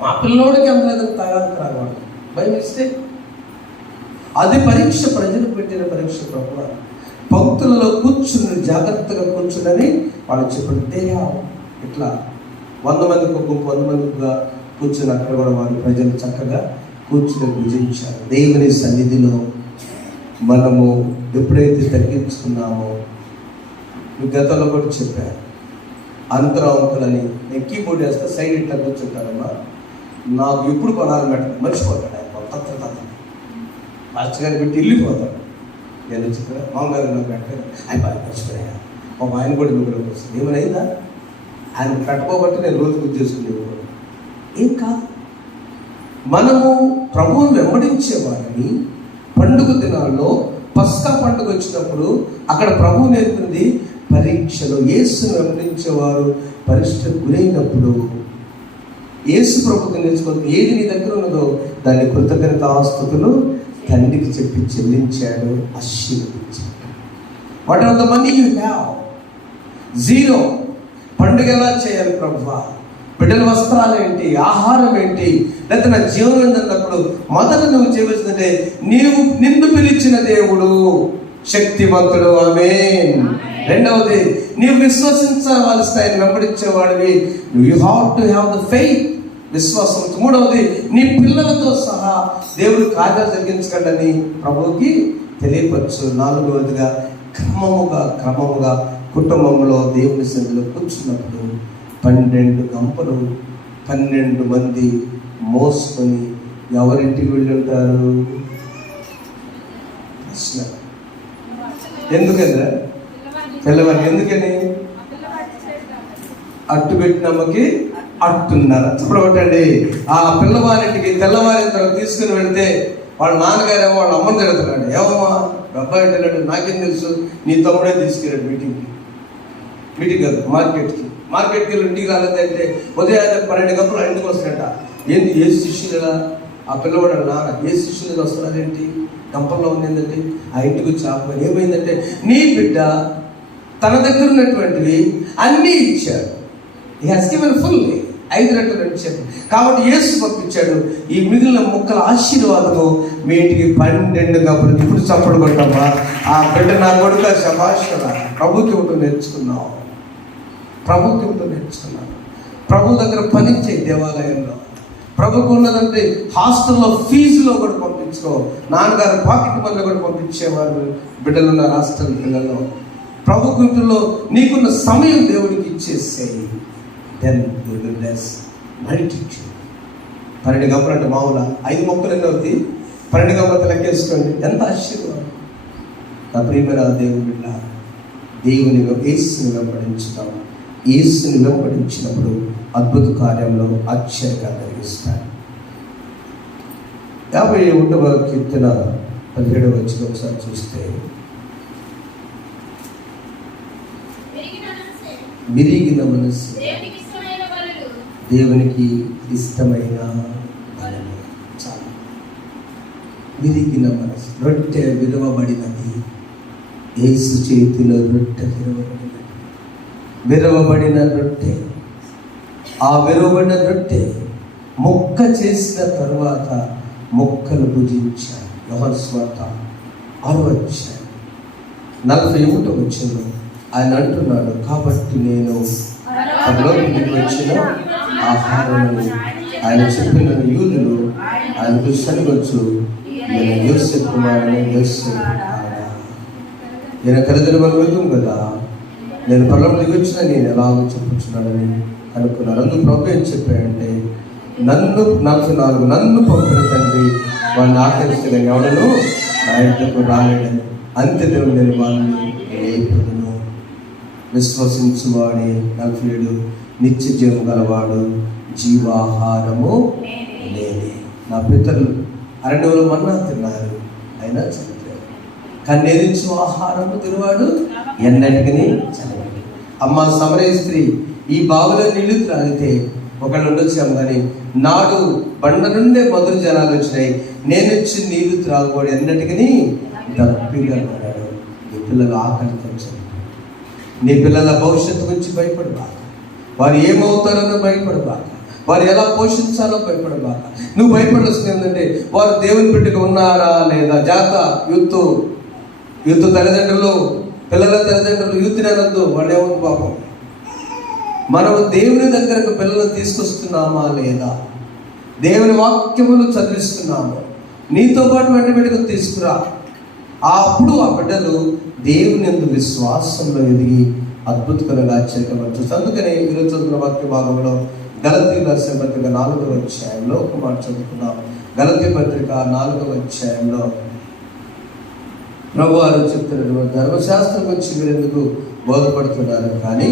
మా పిల్లోడికి అందలేదని తాగానికి రావాలి బై మిస్టేక్. అది పరీక్ష, ప్రజలు పెట్టిన పరీక్ష. ప్రభువా పంక్తులలో కూర్చుని జాగ్రత్తగా కూర్చుని వాళ్ళు చెప్పండి. ఇట్లా 100 మందికి ఒక గుంపు, 100 మందిగా కూర్చుని అక్కడ కూడా వాళ్ళు ప్రజలు చక్కగా కూర్చుని భుజించారు. దేవుని సన్నిధిలో మనము ఎప్పుడైతే తగ్గించుకున్నామో, మీ గతంలో కూడా చెప్పారు, అంతరాంకులని. నేను కీబోర్డ్ వేస్తే సైడ్ ఇట్లా కూర్చుంటానమ్మా, నాకు ఎప్పుడు కొనాలి పెట్టదు, మర్చిపోతాడు ఆయన మాస్టర్ గారిని పెట్టి వెళ్ళిపోతాడు. నేను వచ్చి మామగారు నాకు పెట్టాను, ఆయన బాగా మర్చిపోయా, మా ఆయన కూడా నువ్వు వస్తుంది. ఏమైనా ఆయన పెట్టకపోబట్టి నేను రోజు గుర్తు చేసుకునేది ఏం కాదు. మనము ప్రభువును వెంబడించే వారిని పండుగ దినాల్లో, పస్కా పండుగ వచ్చినప్పుడు అక్కడ ప్రభువు నేర్పింది పరీక్షలో. యేసును వెంబడించేవారు పరీక్షకు గురైనప్పుడు యేసు ప్రభుత్వం నేర్చుకుంటే ఏది నీ దగ్గర ఉన్నదో దాన్ని కృతజ్ఞతాస్తుతులు తండ్రికి చెప్పి చెల్లించాడు, ఆశీర్వదించాడు. What are the money you have? 0. పండుగ ఎలా చేయాలి ప్రభువా? బిడ్డల వస్త్రాలు ఏంటి, ఆహారం ఏంటి, లేకపోతే నా జీవనం ఏంటన్నప్పుడు మొదట నువ్వు చేయవలసిందంటే నిన్ను పిలిచిన దేవుడు శక్తివంతుడు. ఆమేన్. రెండవది, నీవు విశ్వసించవలసిన ఆయన వెంబడించేవాడివి. You have to have the faith, విశ్వాసం. మూడవది, నీ పిల్లలతో సహా దేవుడు కార్యాలు జరిగించకండి ప్రభువుకి తెలియపరచు. నాలుగవదిగా, క్రమముగా కుటుంబంలో దేవుని సన్నిధిలో కూర్చున్నప్పుడు 12 గంపలు 12 మంది మోసుకొని ఎవరింటికి వెళ్ళి ఉంటారు? ప్రశ్న. ఎందుకన్నా పిల్లవాడిని, ఎందుకని? అట్టు పెట్టినమ్మకి అట్టున్నారు. చెప్పబట్టండి. ఆ పిల్లవారింటికి తెల్లవారిన తర్వాత తీసుకుని వెళితే వాళ్ళ నాన్నగారేమో వాళ్ళ అమ్మని తిడుతున్నాడు. ఏమమ్మా అబ్బాయి అంటున్నాడు, నాకేం తెలుసు, నీ తమ్ముడే తీసుకెళ్ళాడు మీటింగ్ కాదు, మార్కెట్కి వెళ్ళి ఇంటికి రాలేదంటే ఉదయాన్నే 12 గంటలు ఇంటికి వస్తాడట. ఏంటి ఏ శిష్యులుగా? ఆ పిల్లవాడు నాన్న ఏ శిష్యులుగా వస్తున్నారేంటి, గంపల్లో ఉంది ఏంటంటే ఆ ఇంటికి వచ్చి ఆపమని. ఏమైందంటే నీ బిడ్డ తన దగ్గర ఉన్నటువంటివి అన్నీ ఇచ్చాడు. ఈ హస్ గివెన్ ఫుల్ 5 రెట్లు 2 చెప్పు. కాబట్టి యేసు పంపించాడు, ఈ మిగిలిన ముక్కల ఆశీర్వాదము మీ ఇంటికి 12 గంపలు. ఇప్పుడు చప్పుడు కొట్టమ్మా, ఆ బిడ్డ నా కొడుక శభాషణ. ప్రభుకి ఉంటూ నేర్చుకున్నావు, ప్రభు దగ్గర పనిచే దేవాలయంలో. ప్రభుకు ఉన్నదంటే హాస్టల్లో ఫీజులో కూడా పంపించుకో. నాన్నగారు పాకెట్ మనలో కూడా పంపించేవారు బిడ్డలు ఉన్న హాస్టల్ పిల్లల్లో. ప్రభు గుంటులో నీకున్న సమయం దేవుడికి ఇచ్చేసేయి. Then you will bless multitude. 12 గంపలు అంటే మామూలు 5 మొక్కలు ఎన్ని అవుతాయి? 12 గంపలు లెక్కేసుకోండి, ఎంత ఆశీర్వాదం. నా ప్రియమైన దేవుని బిడ్డ, దేవుని యేసుని వెంబడించుతాం. యేసుని వెంబడించినప్పుడు అద్భుత కార్యంలో ఆశ్చర్యంగా కలిగిస్తాడు. 51వ కీర్తన 17వ వచనం ఒకసారి చూస్తే, విరిగిన మనస్సు దేవునికి ఇష్టమైన బలము. చాలా విరిగిన మనస్సు. రొట్టె విరవబడినది, యేసు చేతిలో రొట్టె విరవబడిన రొట్టె. ఆ విరవబడిన రొట్టె ముక్క చేసిన తర్వాత ముక్కలు భుజించాడు. యోహాను సువార్త 6వ అధ్యాయం 41వ వచనంలో ఆయన అంటున్నాడు, కాబట్టి నేను పరలోకానికి వచ్చిన ఆహారము ఆయన చెప్పిన యూదులు ఆయనకు సరివచ్చు, నేను యోసేపు కుమారుని, యోసేపు ఈయన కలిదిన బలవేదం కదా, నేను పరలోకానికి వచ్చిన నేను ఎలాగో చెప్పుచున్నాడని అనుకున్నాను. అందుకు ప్రభు ఏం చెప్పాడంటే, నన్ను 44 నన్ను పంపిన తండ్రి వాడిని ఆకరిస్తలేని ఎవడను నా ఇంటకు రాలేడని, అంత్యదినం నేను వాడిని లేపుదును. విశ్వసించువాడే 47 నిత్య జీవం గలవాడు, జీవాహారము నేనే. నా పితరులు అరణ్యంలో మన్నా తిన్నారు, అయినా చనిపోయారు. కన్నీరించు ఆహారము తినవాడు ఎన్నటికీ చదవడు. అమ్మ సమరయ స్త్రీ ఈ బావిలో నీళ్లు త్రాగితే ఒకళ్ళు ఉండొచ్చాము, కానీ నాడు బండ నుండే మధుర జలాలు వచ్చినాయి, నేను ఇచ్చి నీళ్లు త్రాగువాడు ఎన్నటికీ దప్పిగా ఉన్నాడు. నీ పిల్లలు ఆకలి తెచ్చారు. నీ పిల్లల భవిష్యత్తు గురించి భయపడబాక, వారు ఏమవుతారో భయపడబాక, వారు ఎలా పోషించాలో భయపడబాక. నువ్వు భయపడాల్సింది ఏంటంటే వారు దేవుని బిడ్డగా ఉన్నారా లేదా. యూత్ తల్లిదండ్రులు, పిల్లల తల్లిదండ్రులు యూత్ అనొద్దు, వాళ్ళు ఏమవుతుంది పాపం. మనము దేవుని దగ్గరకు పిల్లలను తీసుకొస్తున్నామా లేదా, దేవుని వాక్యములు చదివిస్తున్నాము, నీతో పాటు వెంట బిడ్డకు తీసుకురా. అప్పుడు ఆ బిడ్డలు దేవుని యందు విశ్వాసంలో ఎదిగి అద్భుతకరంగా ఆశ్చర్యపరచవచ్చు. అందుకని ఈరోజు చదువుకున్న వాక్య భాగంలో గలతీ రాసిన పత్రిక 4వ అధ్యాయంలో ఒక మాట చదువుకున్నాం. గలతీ పత్రిక 4వ అధ్యాయంలో ప్రభు వారు చెప్తున్నారు, ధర్మశాస్త్రం గురించి మీరు ఎందుకు బోధపడుతున్నారు కానీ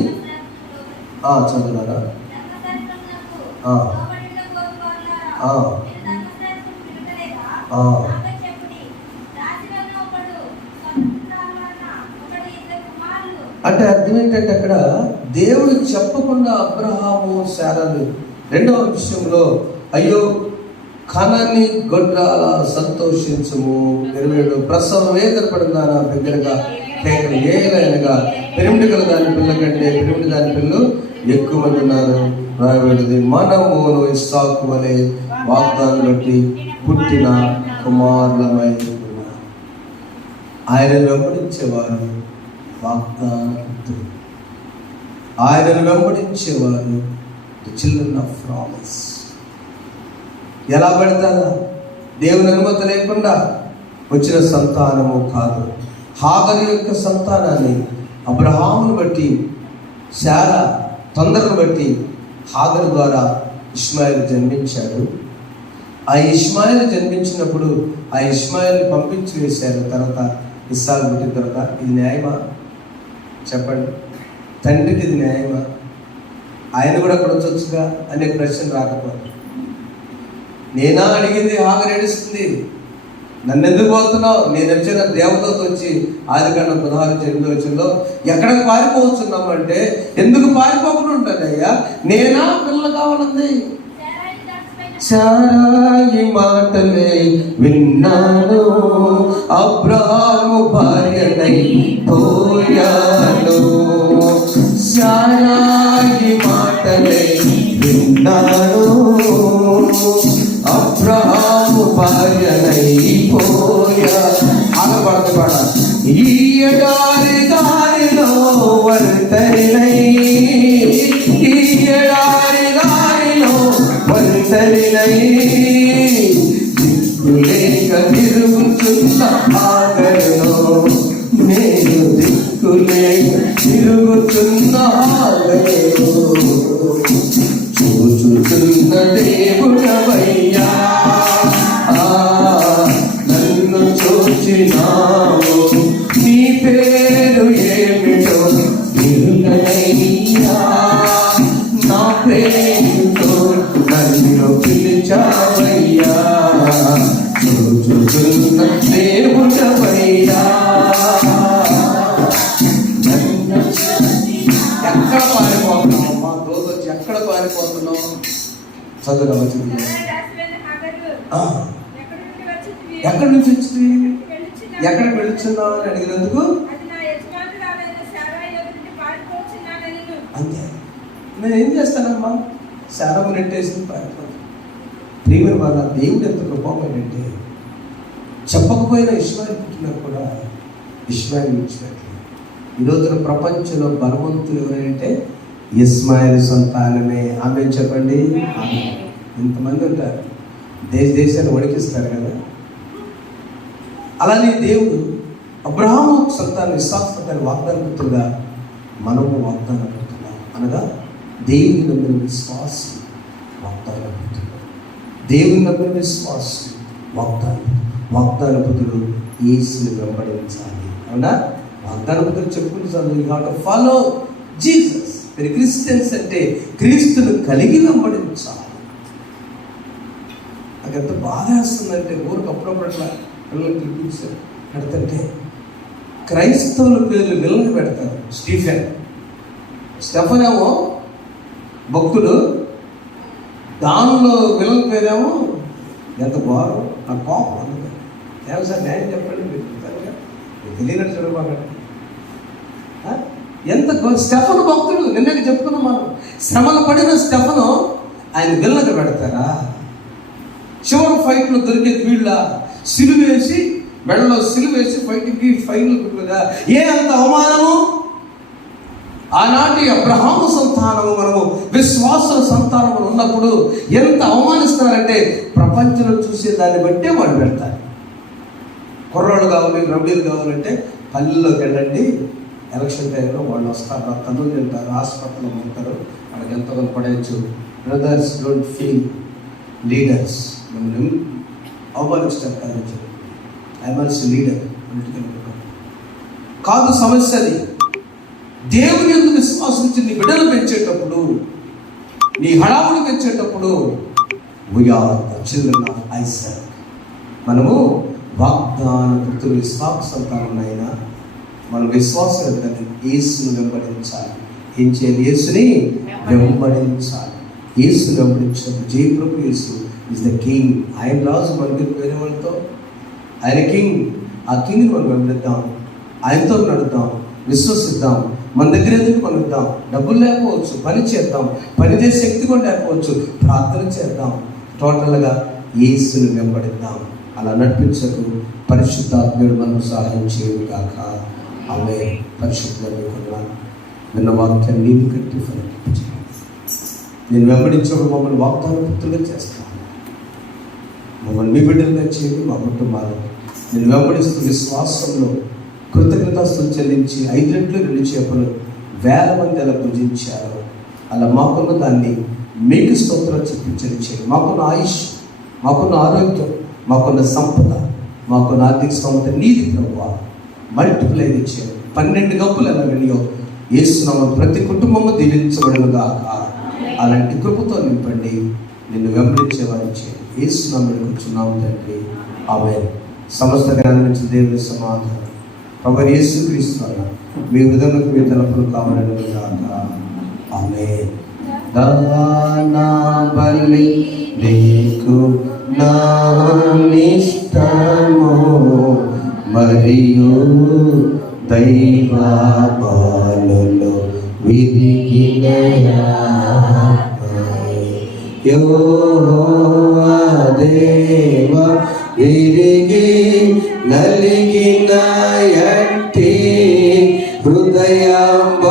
చదువున్నారా? అంటే అర్థం ఏంటంటే అక్కడ దేవుడు చెప్పకుండా అబ్రహాము శారాలు రెండవ విషయంలో అయ్యో కనని గొడ్రాల సంతోషించము 27 ప్రసవ వేదన పడున్నారా దగ్గరగా కేకలు ఏలైనగా పెరిమిడి గల దాని పిల్ల కంటే పెరిమిడి దాని పిల్లలు ఎక్కువ మంది ఉన్నారు రాయబడింది. మనమును ఇస్సాకు వలె వాగ్దానం బట్టి పుట్టిన కుమారులమై ఉన్నారు. ఆయనను వెంబడించేవారు వాగ్దానపుత్రులు, ఆయనను వెంబడించేవారు చిల్డ్రన్ ఆఫ్ ప్రామిస్. ఎలా పడతారా? దేవుని అనుమతి లేకుండా వచ్చిన సంతానము కాదు. హాగరు యొక్క సంతానాన్ని అబ్రహామును బట్టి, శారా తొందరను బట్టి హాగరు ద్వారా ఇష్మాయిల్ జన్మించాడు. ఆ ఇష్మాయిల్ జన్మించినప్పుడు ఆ ఇష్మాయిల్ని పంపించి వేశారు. తర్వాత ఇస్సాకు పుట్టిన తర్వాత ఇది న్యాయమా చెప్పండి? తండ్రికి ఇది న్యాయమా? ఆయన కూడా అక్కడ వచ్చొచ్చుగా అనే ప్రశ్న రాకపోతే, నేనా అడిగింది హాగరు ఏడుస్తుంది, నన్ను ఎందుకు పోతున్నావు? నేను వచ్చిన దేవతతో వచ్చి ఆదికాండం 16:8 ఎక్కడికి పారిపోతున్నాం అంటే, ఎందుకు పారిపోకుండా ఉంటాను అయ్యా, నేనా పిల్ల కావాలంది. శారాయి మాటలే విన్నాను, అబ్రహాము భార్యనై పోయాను. శారాయి మాటలే విన్నాను, అబ్రహాము భార్యనై పోయాను. ఆగపడదు పాడ. ఈ ఎడారి దారిలో ఒంటరినై, ఈ ఎడారి దారిలో ఒంటరినై, దిక్కులేక తిరుగుతున్న ఆగరులో, నేను దిక్కులేక తిరుగుతున్న ఆగరులో, చూచుతున్న దేవుడవయ్యా, నన్ను చూచినావు, నీ పేరు ఏమిటో ఎరుగనయ్యా, నా పేరుతో నన్ను పిలిచావయ్యా, చూచుతున్న దేవుడవయ్యా. ఎక్కడ పారిపోతున్నావు మా రోజు వచ్చి, ఎక్కడ పారిపోతున్నావు? చదువుగా వచ్చింది. ఎక్కడి నుంచి వచ్చింది? ఎక్కడికి వెళుతున్నావు అని అడిగినందుకు అంతే. నేను ఏం చేస్తానమ్మా? శారము నెట్టేసింది, పారిపోతుంది. ప్రియమైన వాళ్ళ దేవుడు ఎంత గొప్పమైనంటే, చెప్పకపోయినా ఇష్మాయిల్ పుట్టినా కూడా ఇష్మాయిల్ విడిచిపెట్టలేదు. ఈ రోజున ప్రపంచంలో బలవంతులు ఎవరంటే ఇస్మాయిల్ సంతానమే. ఆమె చెప్పండి. ఇంతమంది ఉంటారు, దేశాన్ని వణికిస్తారు కదా. అలానే దేవుడు అబ్రహాము సంతానం, ఇస్సాకు సంతానం వాగ్దానపుత్రుడుగా మనము వాగ్దానపుత్రులం. అనగా దేవుని నమ్మిన విశ్వాసం వాగ్దానపుత్రుడు, దేవుని నమ్మిన విశ్వాసం వాగ్దానపుత్రుడు యేసుని వెంబడించాలి. అవునా? వాగ్దానపుత్రుడు చెప్పుకుంటున్నాను, you have to follow Jesus. మీరు క్రిస్టియన్స్ అంటే క్రీస్తును కలిగి వెంబడించాలి. నాకు ఎంత బాధ వేస్తుందంటే, ఊరికి అప్పుడప్పుడు అట్లా పిల్లలు పిలిపించారు కడుతుంటే క్రైస్తవుల పేర్లు విలన్గా పెడతారు. స్టెఫన్ ఏమో భక్తుడు, దానిలో విలన్ పేరేమో ఎంత ఘోరం. నా కోపం అందుకే ఏమో సార్ న్యాయం చెప్పండి, మీరు తెలియనట్టు చూడబాకండి. ఎంత స్టెఫన్ భక్తుడు, నిన్నటి చెప్పుకున్నాం మనం. శ్రమలు పడిన స్టెఫను ఆయన విలన్గా పెడతారా? చివరి ఫైట్లో దొరికేది వీళ్ళ సిలువేసి, మెడలో సిలువేసి ఫైట్కి ఫైనల్ కదా. ఏ అంత అవమానము! ఆనాటి అబ్రహాము సంతానము, మనము విశ్వాసుల సంతానము ఉన్నప్పుడు ఎంత అవమానిస్తున్నారంటే ప్రపంచంలో చూసే దాన్ని బట్టే వాళ్ళు పెడతారు. కుర్రాళ్ళు కావాలి, రౌడీలు కావాలంటే పల్లెల్లోకి వెళ్ళండి, ఎలక్షన్ టైంలో వాళ్ళు వస్తారు, తనులు తింటారు, హాస్పిటల్లో ఉంటారు, వాళ్ళకి ఎంతో పడవచ్చు. Brothers, don't feel leaders. మిమ్మల్ని అవమానిస్తారు కదా, ఐఎమ్ఎల్స్ లీడర్ కాదు సమస్య. అది దేవుని యందు విశ్వాసం ఇచ్చి నీ బిడ్డలు పెంచేటప్పుడు, నీ హడావులు పెంచేటప్పుడు we are the children of Isaac. మనము వాగ్దాన పుత్రులు, ఇస్సాకు సంతానమైన మనం విశ్వాసం యేసును వెంబడించాలి. ఏం చేయాలి? యేసుని వెంబడించాలి. యేసును వెంబడించినప్పుడు జయప్రభు యేసు ఇస్ ద కింగ్. ఆయన రాజు, మనకి వేరే వాళ్ళతో ఆయన కింగ్. ఆ కింగ్ని మనం వెంబడిద్దాం, ఆయనతో నడుద్దాం, విశ్వసిద్దాం. మన దగ్గర ఎందుకు కొనుద్దాం? డబ్బులు లేకపోవచ్చు, పని చేద్దాం, పని చేసే శక్తి కూడా లేకపోవచ్చు, ప్రార్థన చేద్దాం. టోటల్గా యేసుని వెంబడిద్దాం. అలా నడిపించకు పరిశుద్ధాత్ముడు మనకు సహాయం చేయడు కాక. ఆమె పరిశుద్ధంగా నిన్న వాక్యాన్ని నీకు కట్టి ఫలించాను. నేను వెంబడించడం మమ్మల్ని వాగ్దాన పుత్రులుగా చేస్తాను. మమ్మల్ని మీ బిడ్డలుగా చేయండి, మా కుటుంబాలు. నేను వెంబడిస్తూ విశ్వాసంలో కృతజ్ఞతాస్తులు చెల్లించి 5 రెట్లు 2 చేపలు 1000 మంది అలా పూజించారు. అలా మాకున్న దాన్ని మీకు స్తోత్రాలు చెల్లించేయండి. మాకున్న ఆయుష్, మాకున్న ఆరోగ్యం, మాకున్న సంపద, మాకున్న ఆర్థిక స్తోమత నీది ప్రభువా. మల్టిప్లై ఇచ్చారు. 12 గంపులు ఎలా వెళ్ళియో యేసునామమున ప్రతి కుటుంబము దీవించబడునుగాక. అలాంటి కృపతో నింపండి. నిన్ను వెంబడించేవారు చేయండి. యేసునామమున కూర్చున్నాము తండ్రి, ఆమేన్. సమస్త జ్ఞానం నుంచి దేవుని సమాధానం ప్రభువైన యేసుక్రీస్తు వలన మీ హృదయంలోకి మీ తలపులు కావాలని గాక. ఆమేన్. దానా బలి నీకు నా నిష్టము, మరియు దైవ బాలులో విరిగిన యెహోవా దేవా విరిగి నలిగిన ఎట్టి హృదయంబ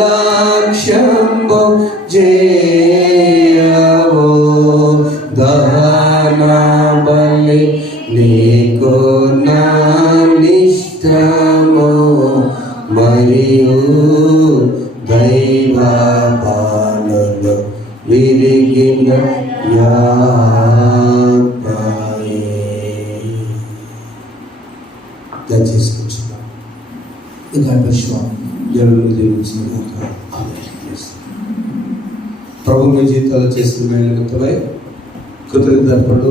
లక్ష్యంబు జేయవో. దహన బలి నీకు నా నిష్టము, మరియు దైవ బాలులో విరిగిన చేసుకుంటున్నాం. ప్రభు మీ జీవితాలు చేసిన మేలు నిమిత్తమై కృతజ్ఞతలు